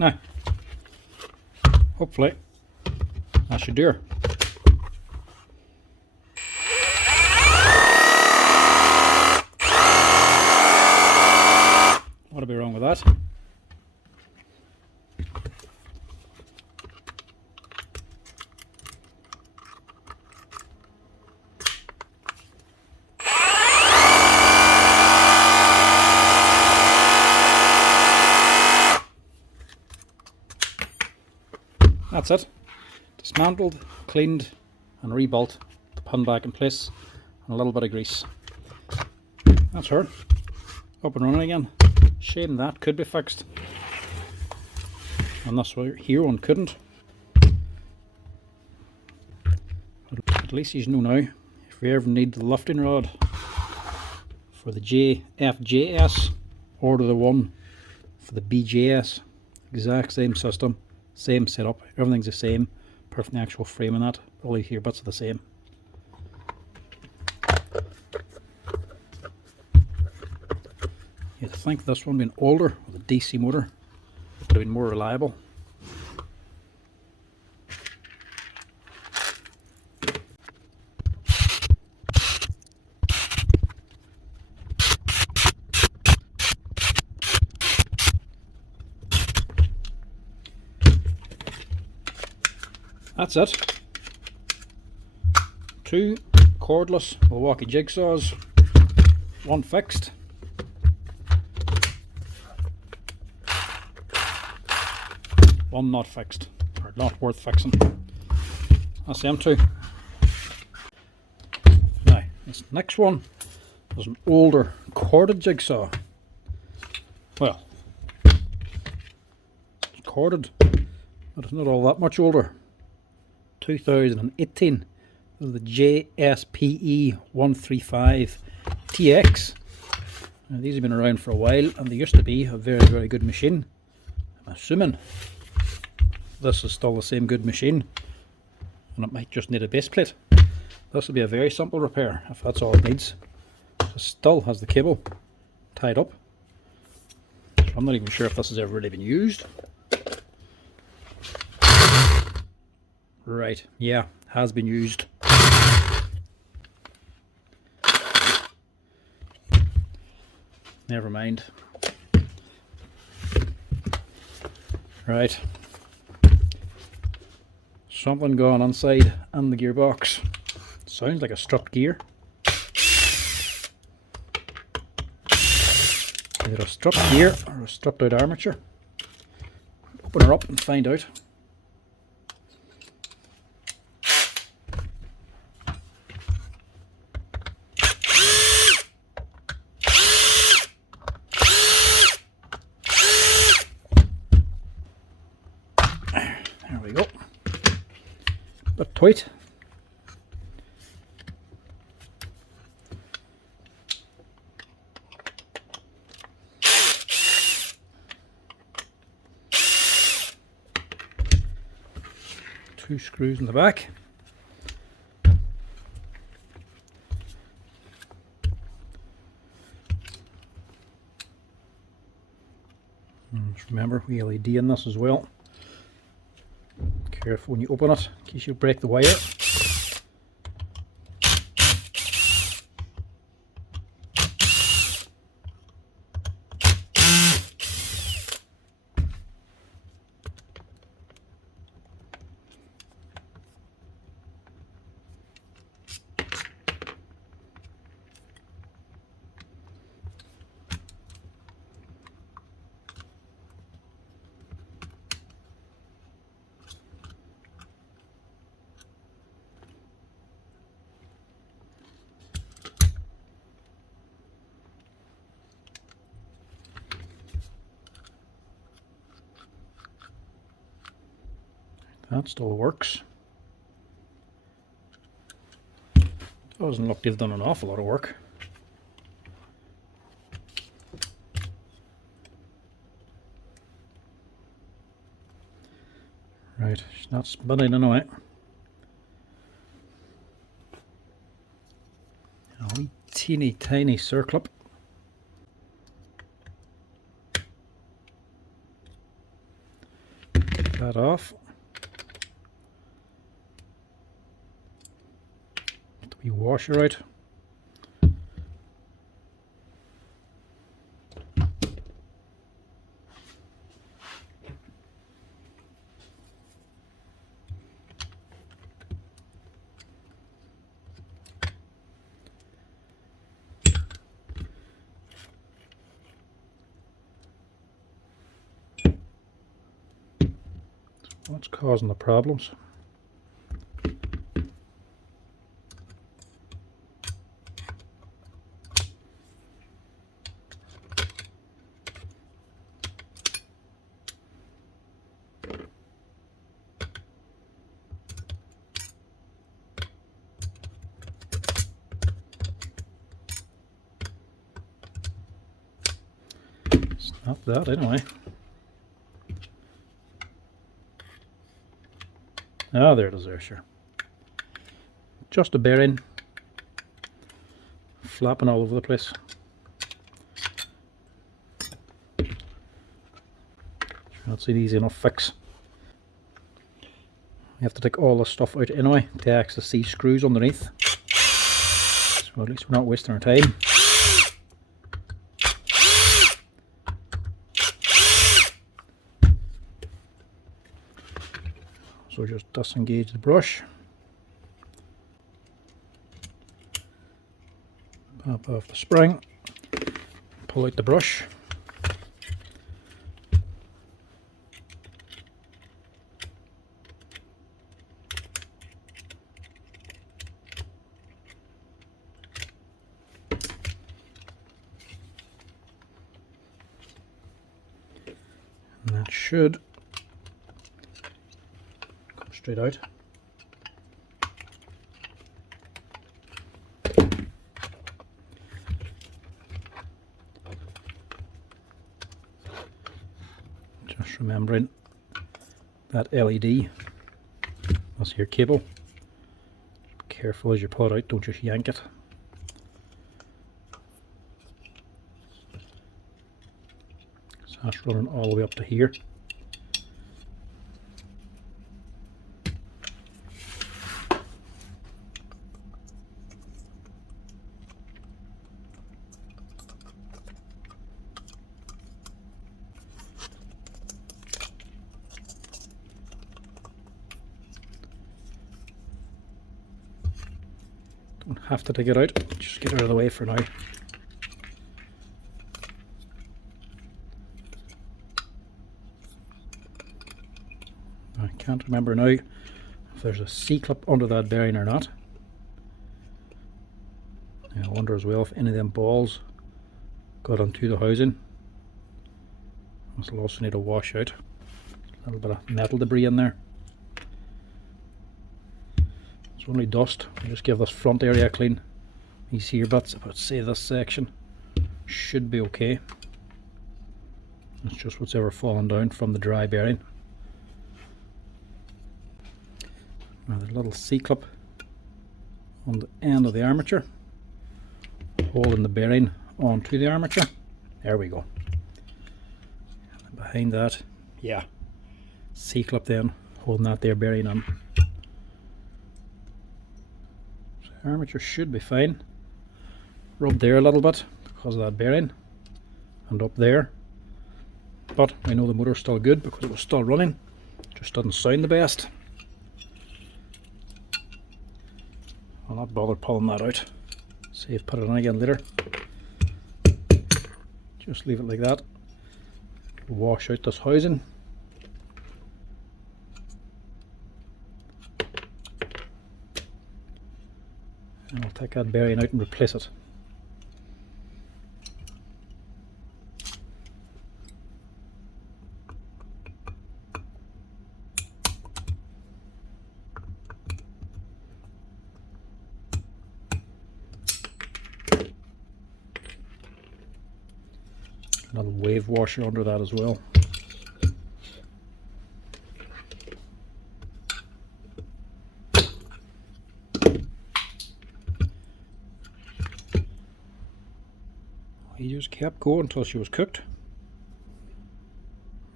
Now, hopefully that should do her. What'll be wrong with that? that's it. Dismantled, cleaned and rebuilt to pin back in place, and a little bit of grease. That's her. Up and running again. Shame that could be fixed. And this here one couldn't. But at least you know now, if you ever need the lifting rod for the JFJS, order the one for the BJS. Exact same system, same setup, everything's the same, apart from the actual frame and that. All these here bits are the same. You'd think this one being older with a DC motor would have been more reliable. That's it. 2 cordless Milwaukee jigsaws, 1 fixed. One not fixed, or not worth fixing. That's them 2. Now, this next one is an older corded jigsaw. Well, it's corded, but it's not all that much older. 2018. This is the JSPE 135 TX. Now, these have been around for a while, and they used to be a very, very good machine. I'm assuming this is still the same good machine, and it might just need a base plate. This will be a very simple repair if that's all it needs. It still has the cable tied up. So I'm not even sure if this has ever really been used. Right, yeah, has been used. Never mind. Right. Something going on inside and the gearbox. Sounds like a stripped gear. Either a stripped gear or a stripped out armature. Open her up and find out. There we go. Bit tight. Two screws in the back. Just remember, we LED in this as well. Careful when you open it, in case you break the wire. That still works. Doesn't look they've done an awful lot of work. Right, she's not spinning anyway. A wee teeny tiny circlip. Take that off. We wash her out. What's causing the problems? It's not that anyway. Ah, there it is there, sure. Just a bearing flapping all over the place. That's an easy enough fix. You have to take all this stuff out anyway to access these screws underneath. So at least we're not wasting our time. So just disengage the brush. Pop off the spring. Pull out the brush. And that should come straight out. Just remembering that LED, that's your cable. Be careful as you pull it out, don't just yank it. So that's running all the way up to here. Don't have to take it out, just get it out of the way for now. I can't remember now if there's a C-clip under that bearing or not. And I wonder as well if any of them balls got onto the housing. This will also need a wash out. A little bit of metal debris in there. It's only dust. I'll just give this front area a clean. These here bits, I would say this section should be okay. It's just what's ever fallen down from the dry bearing. Now the little C-clip on the end of the armature, holding the bearing onto the armature. There we go. And behind that, yeah, C-clip then holding that there bearing on. So the armature should be fine. Rub there a little bit because of that bearing, and up there. But I know the motor's still good because it was still running. Just doesn't sound the best. I'll not bother pulling that out. Save, put it on again later. Just leave it like that. Wash out this housing. And I'll take that bearing out and replace it. Another wave washer under that as well. He just kept going until she was cooked.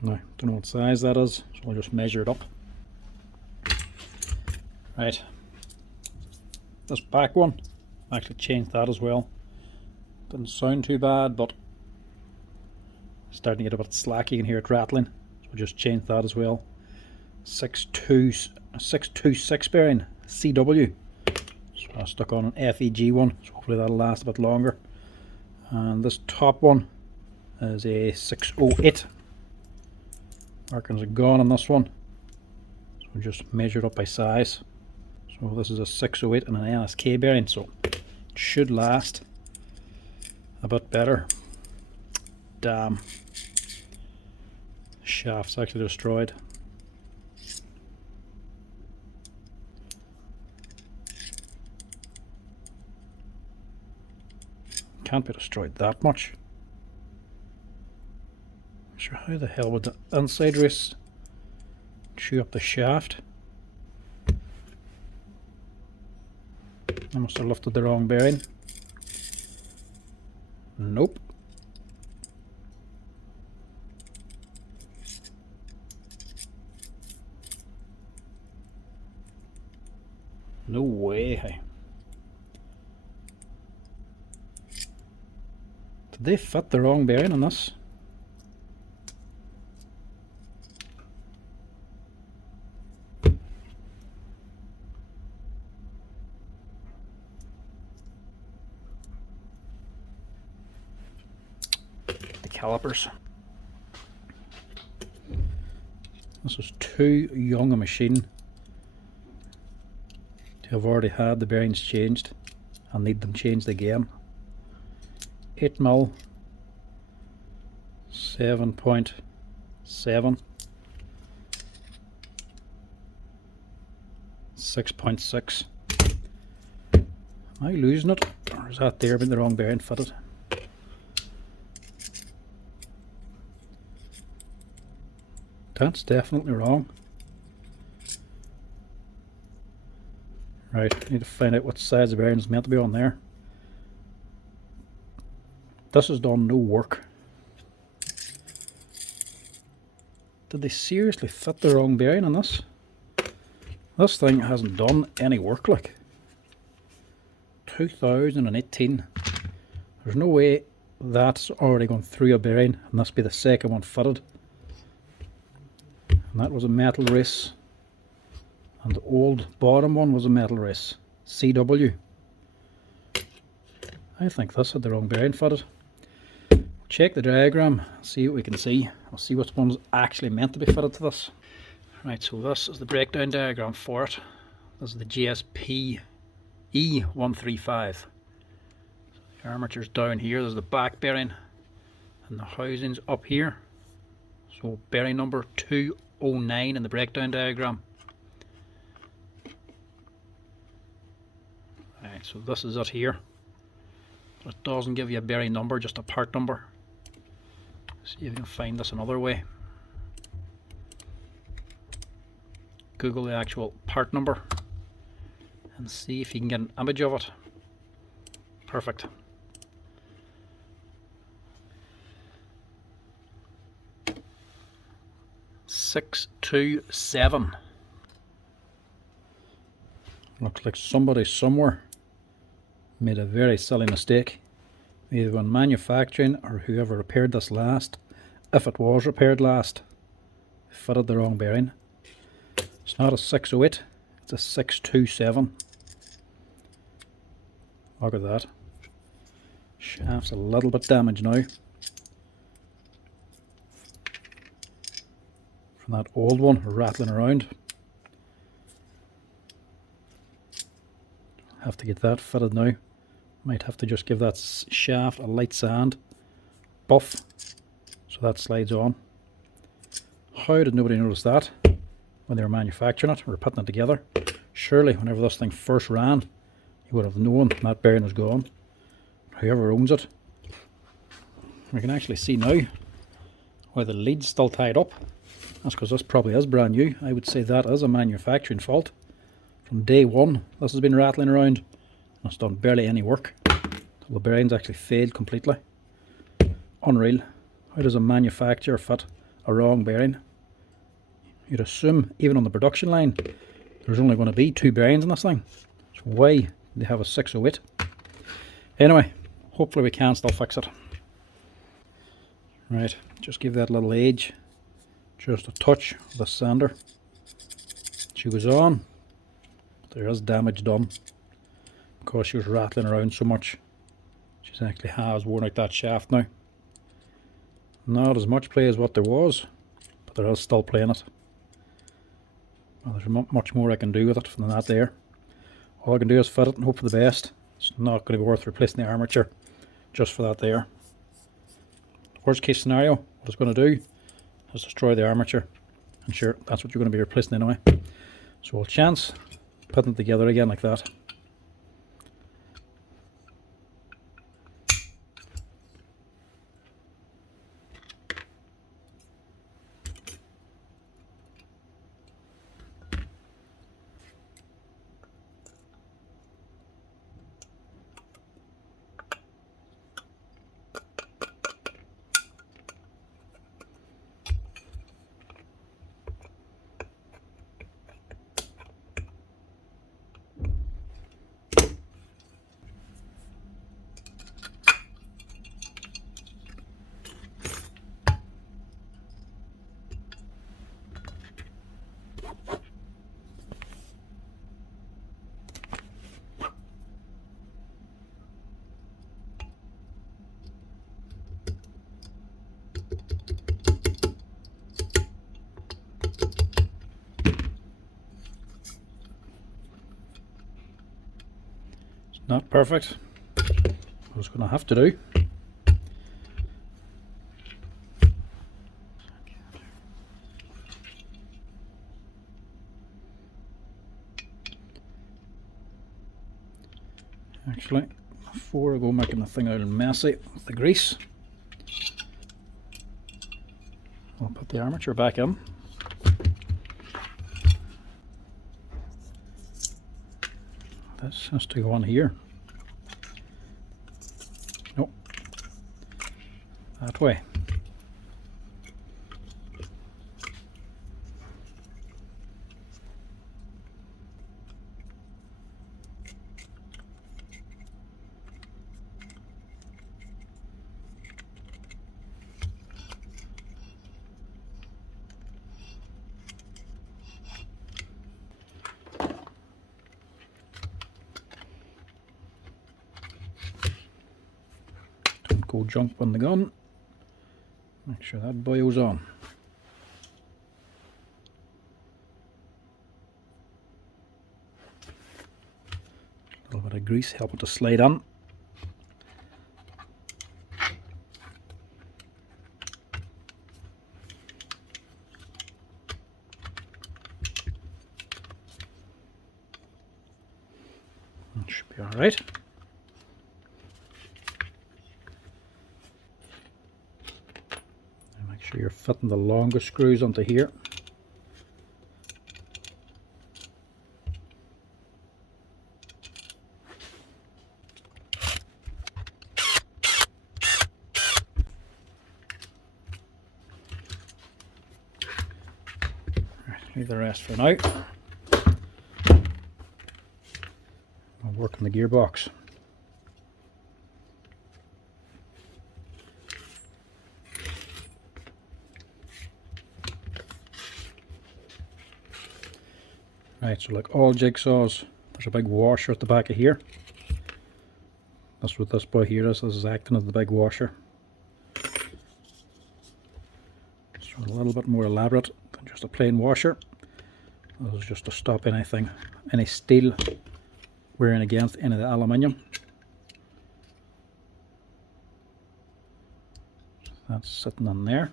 Now, don't know what size that is, so I'll just measure it up. Right, this back one, I actually changed that as well. Didn't sound too bad, but starting to get a bit slack. You can hear it rattling, so we'll just change that as well. 626 bearing CW, so I stuck on an FEG one, so hopefully that'll last a bit longer. And this top one is a 608. Markings are gone on this one. We'll just measure it up by size. So this is a 608 and an NSK bearing, so it should last a bit better. Damn. Shaft's actually destroyed. Can't be destroyed that much. Not sure how the hell would the inside race chew up the shaft. I must have lifted the wrong bearing. Nope. No way. Hey. Did they fit the wrong bearing on this? The calipers. This is too young a machine to have already had the bearings changed and need them changed again. 8mm, 7.7, 6.6. Am I losing it, or is that there being the wrong bearing fitted? That's definitely wrong. Right, I need to find out what size the bearing is meant to be on there. This has done no work. Did they seriously fit the wrong bearing on this? This thing hasn't done any work, like. 2018. There's no way that's already gone through a bearing and this be the second one fitted. And that was a metal race. And the old bottom one was a metal race. CW. I think this had the wrong bearing fitted. Check the diagram, see what we can see. We'll see which one's actually meant to be fitted to this. Right, so this is the breakdown diagram for it. This is the GSP E135. The armature's down here, there's the back bearing, and the housing's up here. So bearing number 209 in the breakdown diagram. Right, so this is it here. But it doesn't give you a bearing number, just a part number. See if you can find this another way. Google the actual part number and see if you can get an image of it. Perfect. $627. Looks like somebody somewhere made a very silly mistake, either when manufacturing or whoever repaired this last, if it was repaired last, fitted the wrong bearing. It's not a 608, it's a 627. Look at that. Shaft's a little bit damaged now from that old one rattling around. Have to get that fitted now. Might have to just give that shaft a light sand buff so that slides on. How did nobody notice that when they were manufacturing it or putting it together? Surely whenever this thing first ran you would have known that bearing was gone. Whoever owns it. We can actually see now where the lead's still tied up. That's because this probably is brand new. I would say that is a manufacturing fault. From day one this has been rattling around and it's done barely any work. The bearings actually failed completely. Unreal. How does a manufacturer fit a wrong bearing? You'd assume even on the production line there's only going to be 2 bearings in this thing. So why they have a 608? Anyway, hopefully we can still fix it. Right, just give that little edge just a touch with a sander. She was on. There is damage done because she was rattling around so much. She actually has worn out that shaft now. Not as much play as what there was, but there is still play in it. Well, there's not much more I can do with it than that there. All I can do is fit it and hope for the best. It's not going to be worth replacing the armature just for that there. Worst case scenario, what it's going to do is destroy the armature. And sure, that's what you're going to be replacing anyway. So we'll chance putting it together again like that. Not perfect. What it's going to have to do actually, before I go making the thing out messy with the grease, I'll put the armature back in. This has to go on here. Nope. That way. Go jump on the gun. Make sure that boy's on. A little bit of grease, help it to slide on. That should be alright. So you're fitting the longest screws onto here. Right, leave the rest for now. I'll work on the gearbox. Right, so like all jigsaws, there's a big washer at the back of here. That's what this boy here is. This is acting as the big washer. So a little bit more elaborate than just a plain washer. This is just to stop anything, any steel wearing against any of the aluminium. That's sitting on there.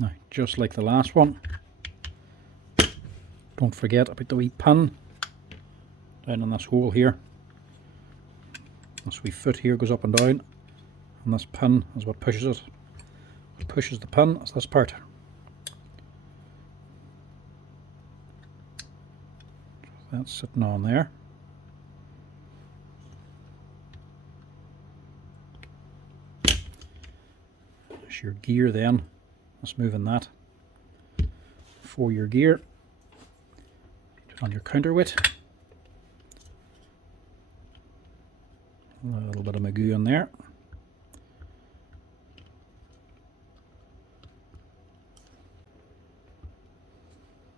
Now, just like the last one, don't forget about the wee pin down in this hole here. This wee foot here goes up and down, and this pin is what pushes it. What pushes the pin is this part. That's sitting on there. There's your gear then. Let's move in that. For your gear, on your counterweight. A little bit of magoo in there.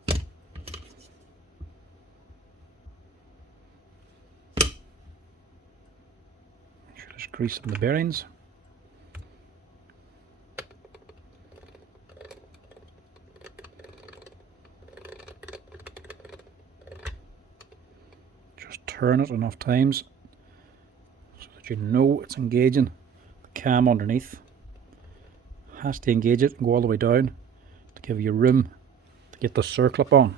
Make sure there's grease in the bearings. turn it enough times so that you know it's engaging the cam underneath. Has to engage it and go all the way down to give you room to get the circlip on.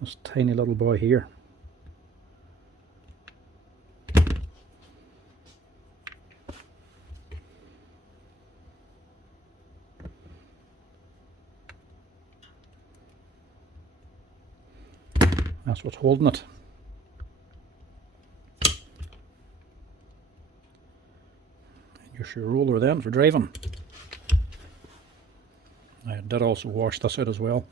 This tiny little boy here. That's what's holding it. Here's your roller then for driving. I did also wash this out as well,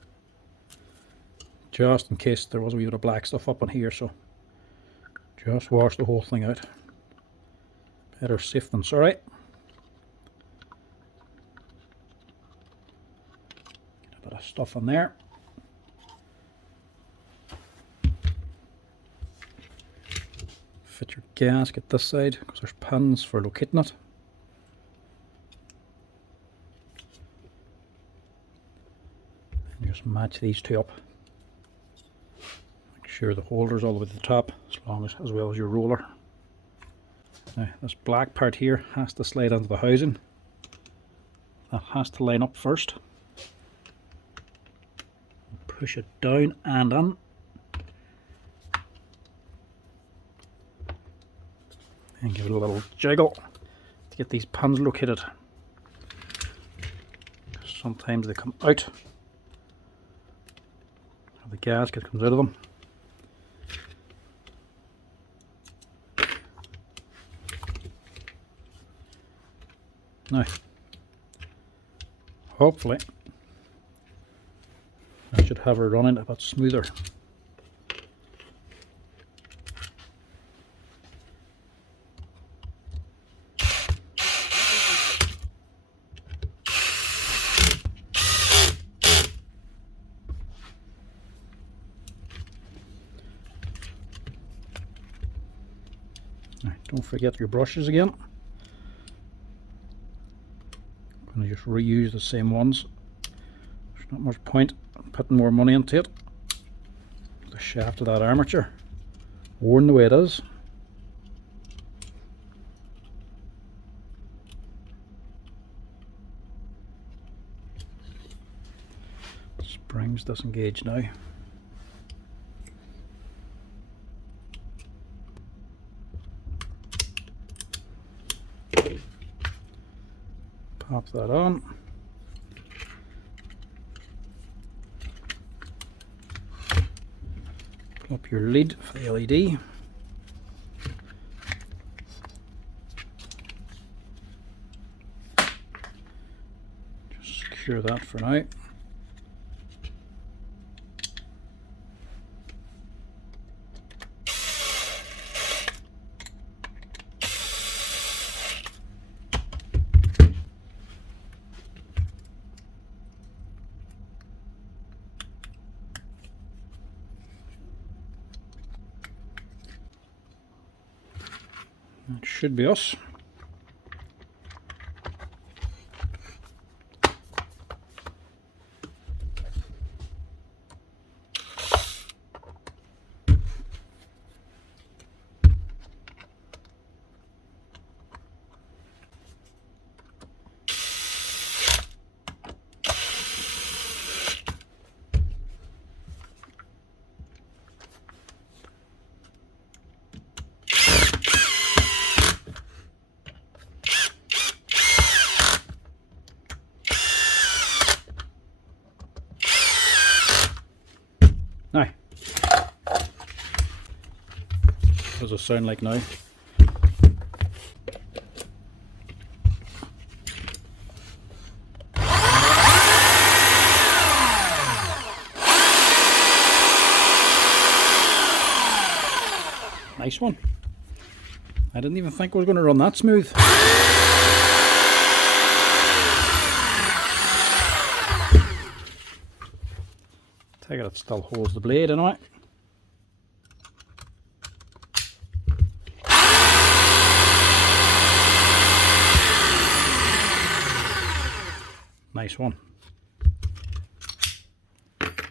just in case there was a wee bit of black stuff up in here, so just wash the whole thing out. Better safe than sorry. Get a bit of stuff in there. Fit your gasket this side because there's pins for locating it. And just match these two up. Make sure the holder's all the way to the top, as well as your roller. Now this black part here has to slide onto the housing. That has to line up first. Push it down and in. And give it a little jiggle to get these pins located. Sometimes they come out, or the gasket comes out of them. Now, hopefully, I should have her running a bit smoother. Don't forget your brushes again. I'm going to just reuse the same ones. There's not much point in putting more money into it. The shaft of that armature, worn the way it is. Springs disengaged now. Pop that on. Pull up your lid for the LED. Just secure that for now. That should be us. Now, what does it sound like now? Nice one. I didn't even think it was going to run that smooth. Take it still holds the blade anyway. Nice one.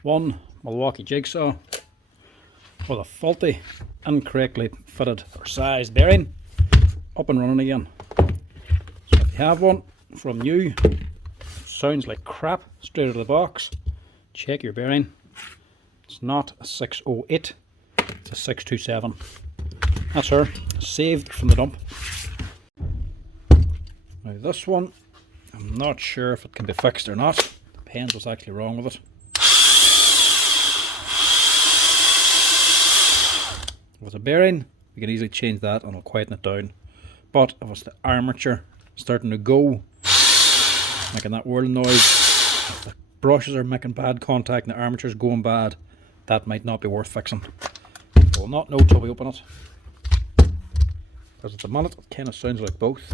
One Milwaukee jigsaw with a faulty, incorrectly fitted or sized bearing, up and running again. So if you have one from new, sounds like crap straight out of the box, check your bearing. It's not a 608, it's a 627. That's her, saved from the dump. Now this one, I'm not sure if it can be fixed or not. Depends what's actually wrong with it. If it's a bearing, we can easily change that and it'll quieten it down. But if it's the armature starting to go, making that whirling noise, if the brushes are making bad contact and the armature's going bad, that might not be worth fixing. We'll not know till we open it. Because at the minute it kind of sounds like both.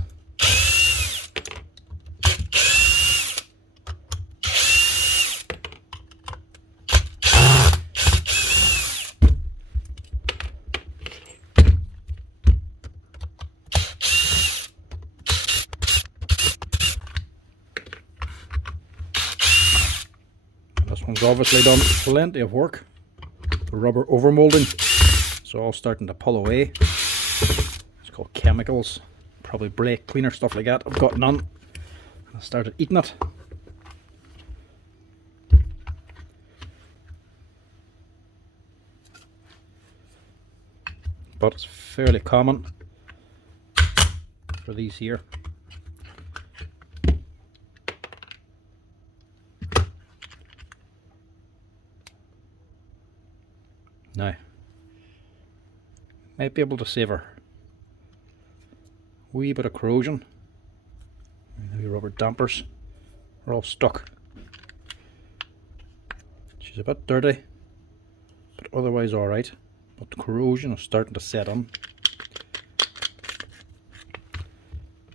This one's obviously done plenty of work. The rubber overmolding, it's all starting to pull away. It's called chemicals, probably brake cleaner, stuff like that. I've got none. I started eating it. But it's fairly common for these here. Now, might be able to save her. Wee bit of corrosion. Maybe rubber dampers are all stuck. She's a bit dirty, but otherwise alright. But the corrosion is starting to set in.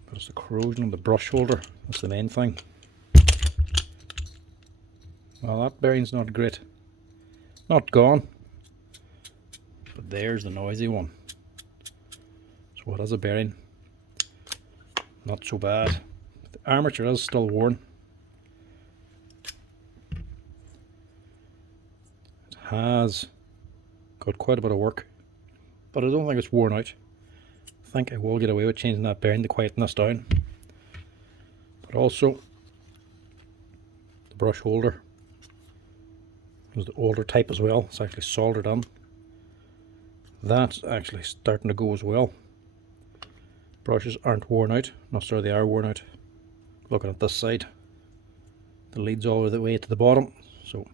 But it's the corrosion on the brush holder, that's the main thing. Well, that bearing's not great. Not gone. But there's the noisy one. So it has a bearing. Not so bad. The armature is still worn. It has got quite a bit of work, but I don't think it's worn out. I think I will get away with changing that bearing to quieten this down. But also, the brush holder is the older type as well. It's actually soldered on. That's actually starting to go as well. Brushes aren't worn out. No, sorry, they are worn out. Looking at this side, the lead's all the way to the bottom, so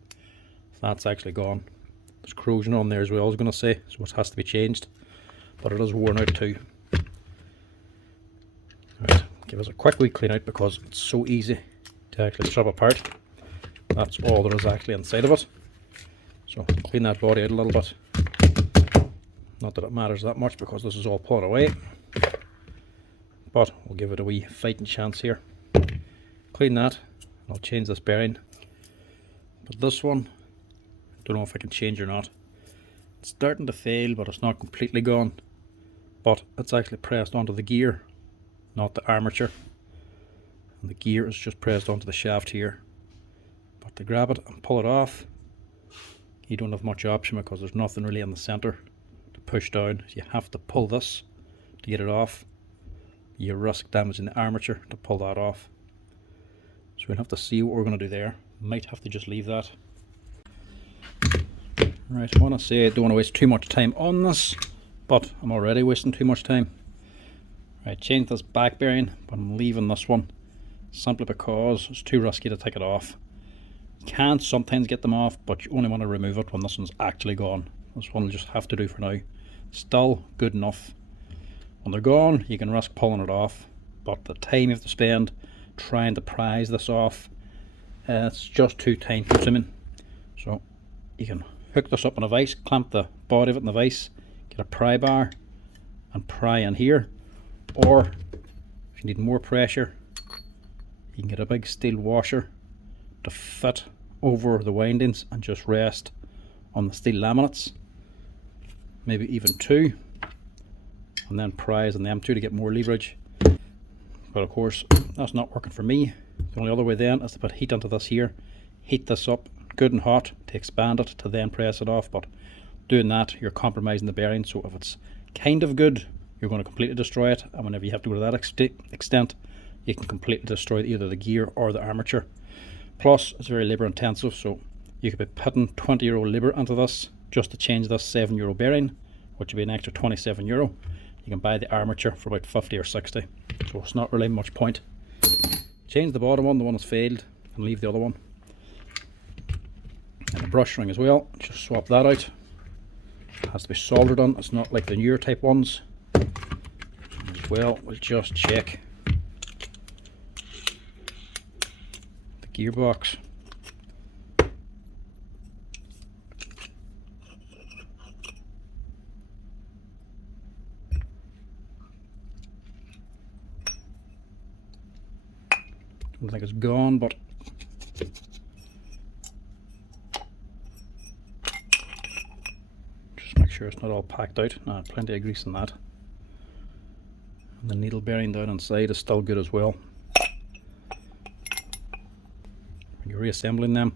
that's actually gone. There's corrosion on there as well, I was going to say, so it has to be changed. But it is worn out too. Right, give us a quick wee clean out because it's so easy to actually strip apart. That's all there is actually inside of it. So clean that body out a little bit. Not that it matters that much because this is all pulling away, but we'll give it a wee fighting chance here. Clean that, and I'll change this bearing. But this one, I don't know if I can change or not. It's starting to fail, but it's not completely gone. But it's actually pressed onto the gear, not the armature. And the gear is just pressed onto the shaft here. But to grab it and pull it off, you don't have much option because there's nothing really in the center push down. You have to pull this to get it off. You risk damaging the armature to pull that off. So we'll have to see what we're going to do there. Might have to just leave that. Right, I want to say I don't want to waste too much time on this, but I'm already wasting too much time. Right, change this back bearing, but I'm leaving this one simply because it's too risky to take it off. You can sometimes get them off, but you only want to remove it when this one's actually gone. This one will just have to do for now. Still good enough. When they're gone, you can risk pulling it off, but the time you have to spend trying to prise this off, it's just too time consuming. So you can hook this up in a vise, clamp the body of it in the vise, get a pry bar and pry in here, or if you need more pressure, you can get a big steel washer to fit over the windings and just rest on the steel laminates, maybe even two, and then prise on them two to get more leverage. But of course that's not working for me. The only other way then is to put heat onto this here, heat this up, good and hot to expand it to then press it off, but doing that you're compromising the bearing. So if it's kind of good, you're going to completely destroy it, and whenever you have to go to that extent, you can completely destroy either the gear or the armature. Plus it's very labour intensive, so you could be putting €20 labour into this just to change this €7 bearing, which would be an extra €27. You can buy the armature for about 50 or 60, so it's not really much point. Change the bottom one, the one that's failed, and leave the other one. And the brush ring as well, just swap that out. It has to be soldered on, it's not like the newer type ones. As well, we'll just check the gearbox. I don't think it's gone, but just make sure it's not all packed out. No, plenty of grease in that. And the needle bearing down inside is still good as well. When you're reassembling them,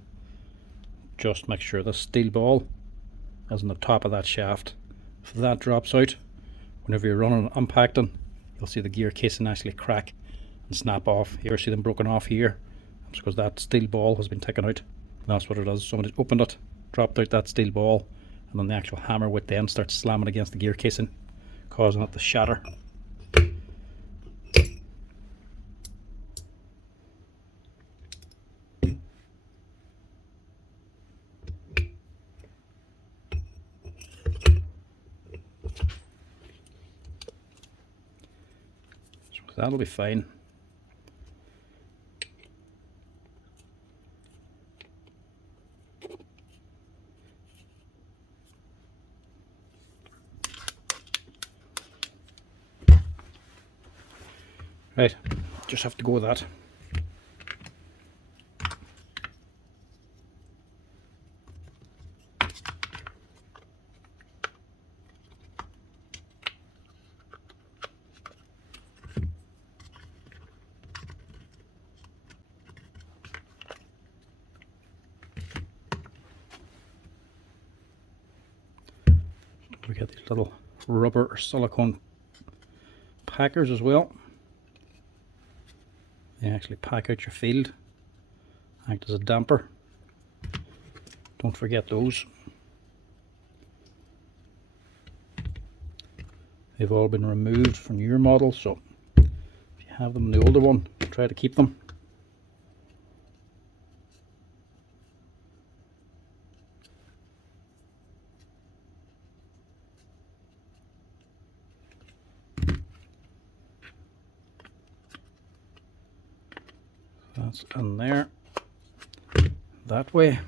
just make sure the steel ball is on the top of that shaft. If that drops out, whenever you're running and unpacking, you'll see the gear casing actually crack and snap off. You ever see them broken off here? It's because that steel ball has been taken out. And that's what it is. Somebody opened it, dropped out that steel ball, and then the actual hammer with then starts slamming against the gear casing, causing it to shatter. So that'll be fine. Right, just have to go with that. We get these little rubber or silicone packers as well. They actually pack out your field, act as a damper. Don't forget those. They've all been removed from your model, so if you have them in the older one, try to keep them. That's in there, that way.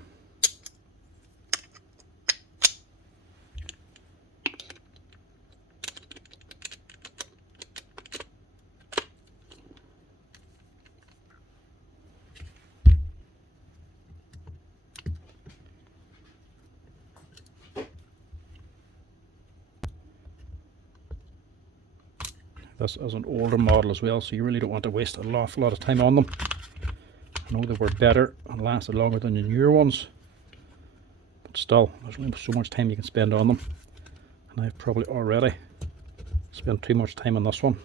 This is an older model as well, so you really don't want to waste an awful lot of time on them. I know they were better and lasted longer than the newer ones, but still, there's only so much time you can spend on them, and I've probably already spent too much time on this one.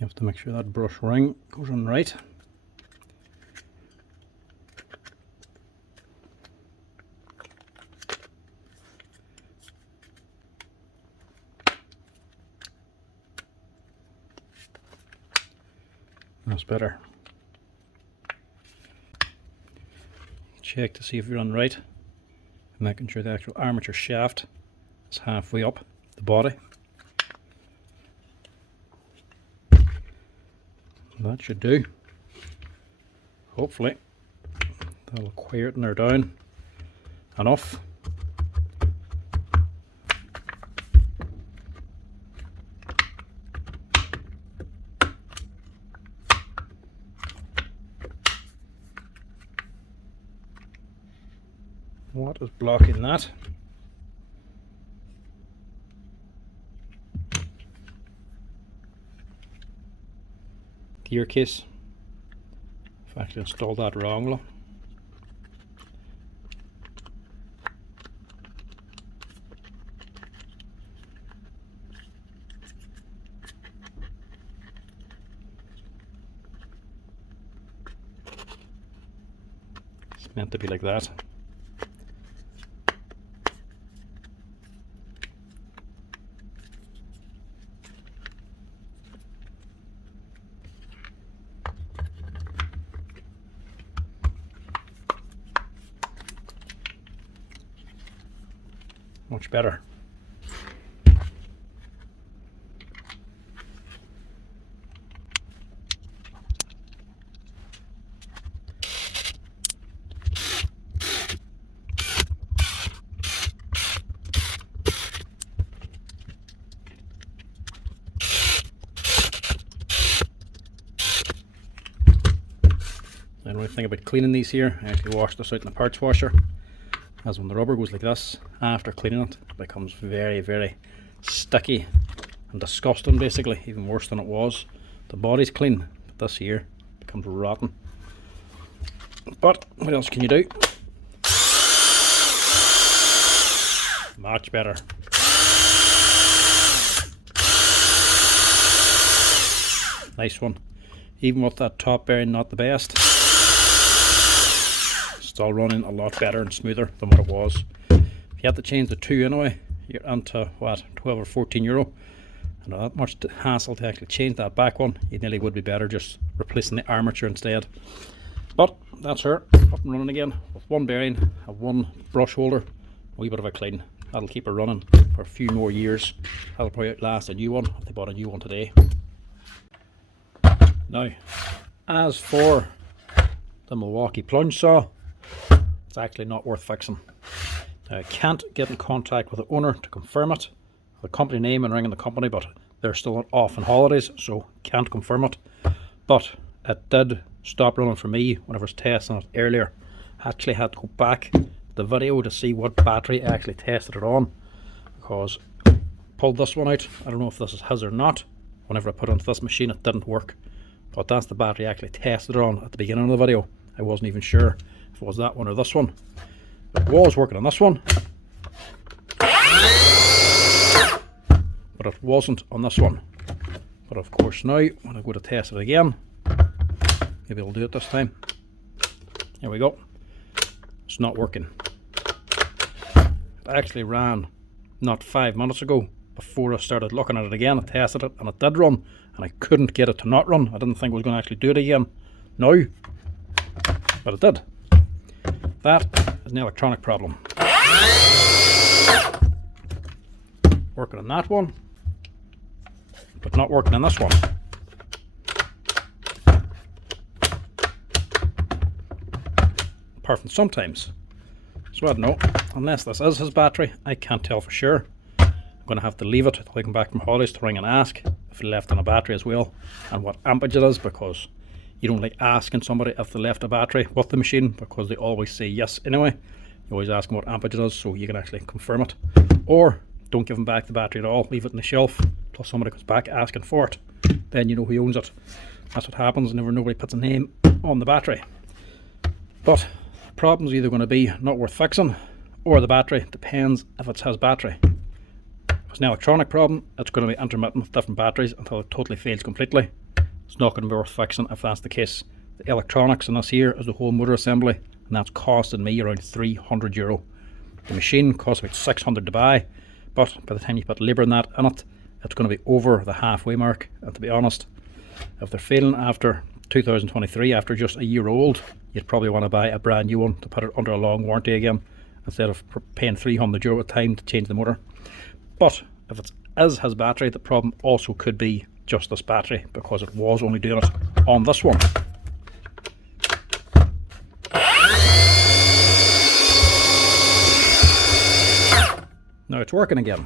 You have to make sure that brush ring goes on right. That's better. Check to see if you're on right, making sure the actual armature shaft is halfway up the body. That should do. Hopefully that'll quieten her down enough. What is blocking that? Gear case. I've actually installed that wrongly. It's meant to be like that. Much better. The only thing about cleaning these here, I actually washed this out in the parts washer, as when the rubber goes like this, after cleaning it, it becomes very, very sticky and disgusting, basically, even worse than it was. The body's clean, but this here becomes rotten. But what else can you do? Much better. Nice one. Even with that top bearing not the best, still running a lot better and smoother than what it was. If you had to change the two anyway, you're into what, 12 or 14 euro, and not that much hassle to actually change that back one. You nearly would be better just replacing the armature instead. But that's her up and running again with one bearing, a one brush holder, a wee bit of a clean. That'll keep her running for a few more years. That'll probably outlast a new one if they bought a new one today. Now, as for the Milwaukee plunge saw, it's actually not worth fixing. Now, I can't get in contact with the owner to confirm it, the company name and ringing the company, but they're still off on holidays, so can't confirm it. But it did stop running for me whenever I was testing it earlier. I actually had to go back to the video to see what battery I actually tested it on, because I pulled this one out. I don't know if this is his or not. Whenever I put it onto this machine, it didn't work. But that's the battery I actually tested it on at the beginning of the video. I wasn't even sure if it was that one or this one. It was working on this one, but it wasn't on this one. But of course now, when I go to test it again, maybe I'll do it this time. There we go. It's not working. It actually ran not 5 minutes ago. Before I started looking at it again, I tested it and it did run, and I couldn't get it to not run. I didn't think it was going to actually do it again now, but it did. That is an electronic problem. Working on that one, but not working on this one. Apart from sometimes. So I don't know, unless this is his battery, I can't tell for sure. I'm going to have to leave it till I come back from holidays to ring and ask if he left on a battery as well, and what ampage it is, because you don't like asking somebody if they left a battery with the machine, because they always say yes anyway. You always ask them what ampage it is so you can actually confirm it, or don't give them back the battery at all, leave it on the shelf till somebody comes back asking for it. Then you know who owns it. That's what happens whenever nobody puts a name on the battery. But the problem's either going to be not worth fixing, or the battery. Depends if it's his battery. If it's an electronic problem, it's going to be intermittent with different batteries until it totally fails completely. It's not going to be worth fixing if that's the case. The electronics in this here is the whole motor assembly, and that's costing me around 300 euro. The machine costs about 600 to buy, but by the time you put labour in that in it, it's going to be over the halfway mark. And to be honest, if they're failing after 2023, after just a year old, you'd probably want to buy a brand new one to put it under a long warranty again, instead of paying 300 euro a time to change the motor. But if it is his battery, the problem also could be just this battery, because it was only doing it on this one. Now it's working again.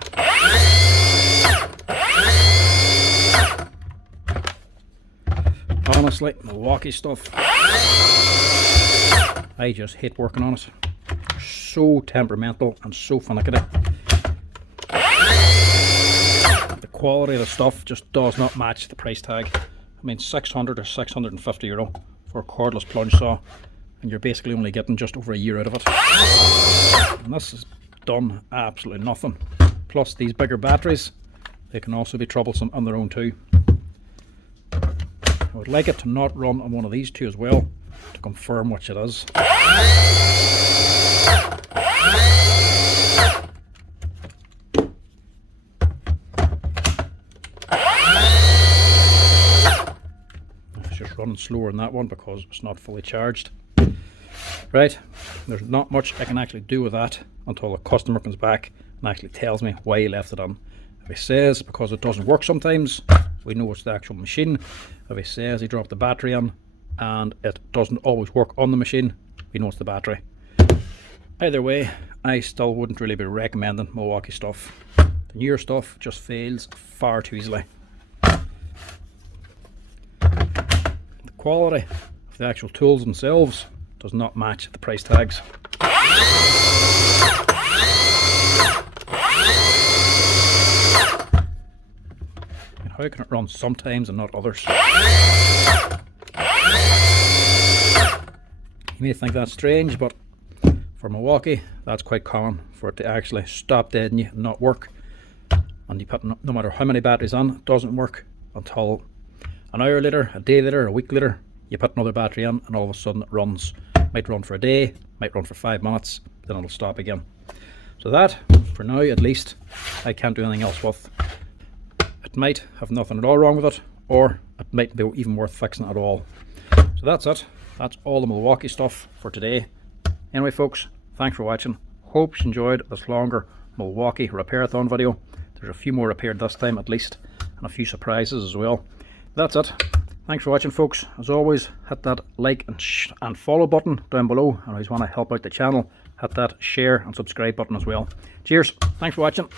Honestly, Milwaukee stuff, I just hate working on it. so temperamental and so finicky. The quality of the stuff just does not match the price tag. I mean, 600 or 650 euro for a cordless plunge saw, and you're basically only getting just over a year out of it. And this has done absolutely nothing. Plus these bigger batteries, they can also be troublesome on their own too. I would like it to not run on one of these two as well, to confirm which it is. It's just running slower in that one because it's not fully charged. Right, there's not much I can actually do with that until the customer comes back and actually tells me why he left it on. If he says because it doesn't work sometimes, we know it's the actual machine. If he says he dropped the battery in and it doesn't always work on the machine, we know it's the battery. Either way, I still wouldn't really be recommending Milwaukee stuff. The newer stuff just fails far too easily. The quality of the actual tools themselves does not match the price tags. How can it run sometimes and not others? You may think that's strange, but for Milwaukee, that's quite common for it to actually stop dead and you not work. And you put no matter how many batteries on, it doesn't work until an hour later, a day later, a week later, you put another battery in and all of a sudden it runs. Might run for a day, might run for 5 minutes, then it'll stop again. So that, for now at least, I can't do anything else with. It might have nothing at all wrong with it, or it might be even worth fixing at all. So that's it. That's all the Milwaukee stuff for today. Anyway folks, thanks for watching. Hope you enjoyed this longer Milwaukee Repairathon video. There's a few more repaired this time at least, and a few surprises as well. That's it. Thanks for watching folks. As always, hit that like and follow button down below. I always want to help out the channel. Hit that share and subscribe button as well. Cheers. Thanks for watching.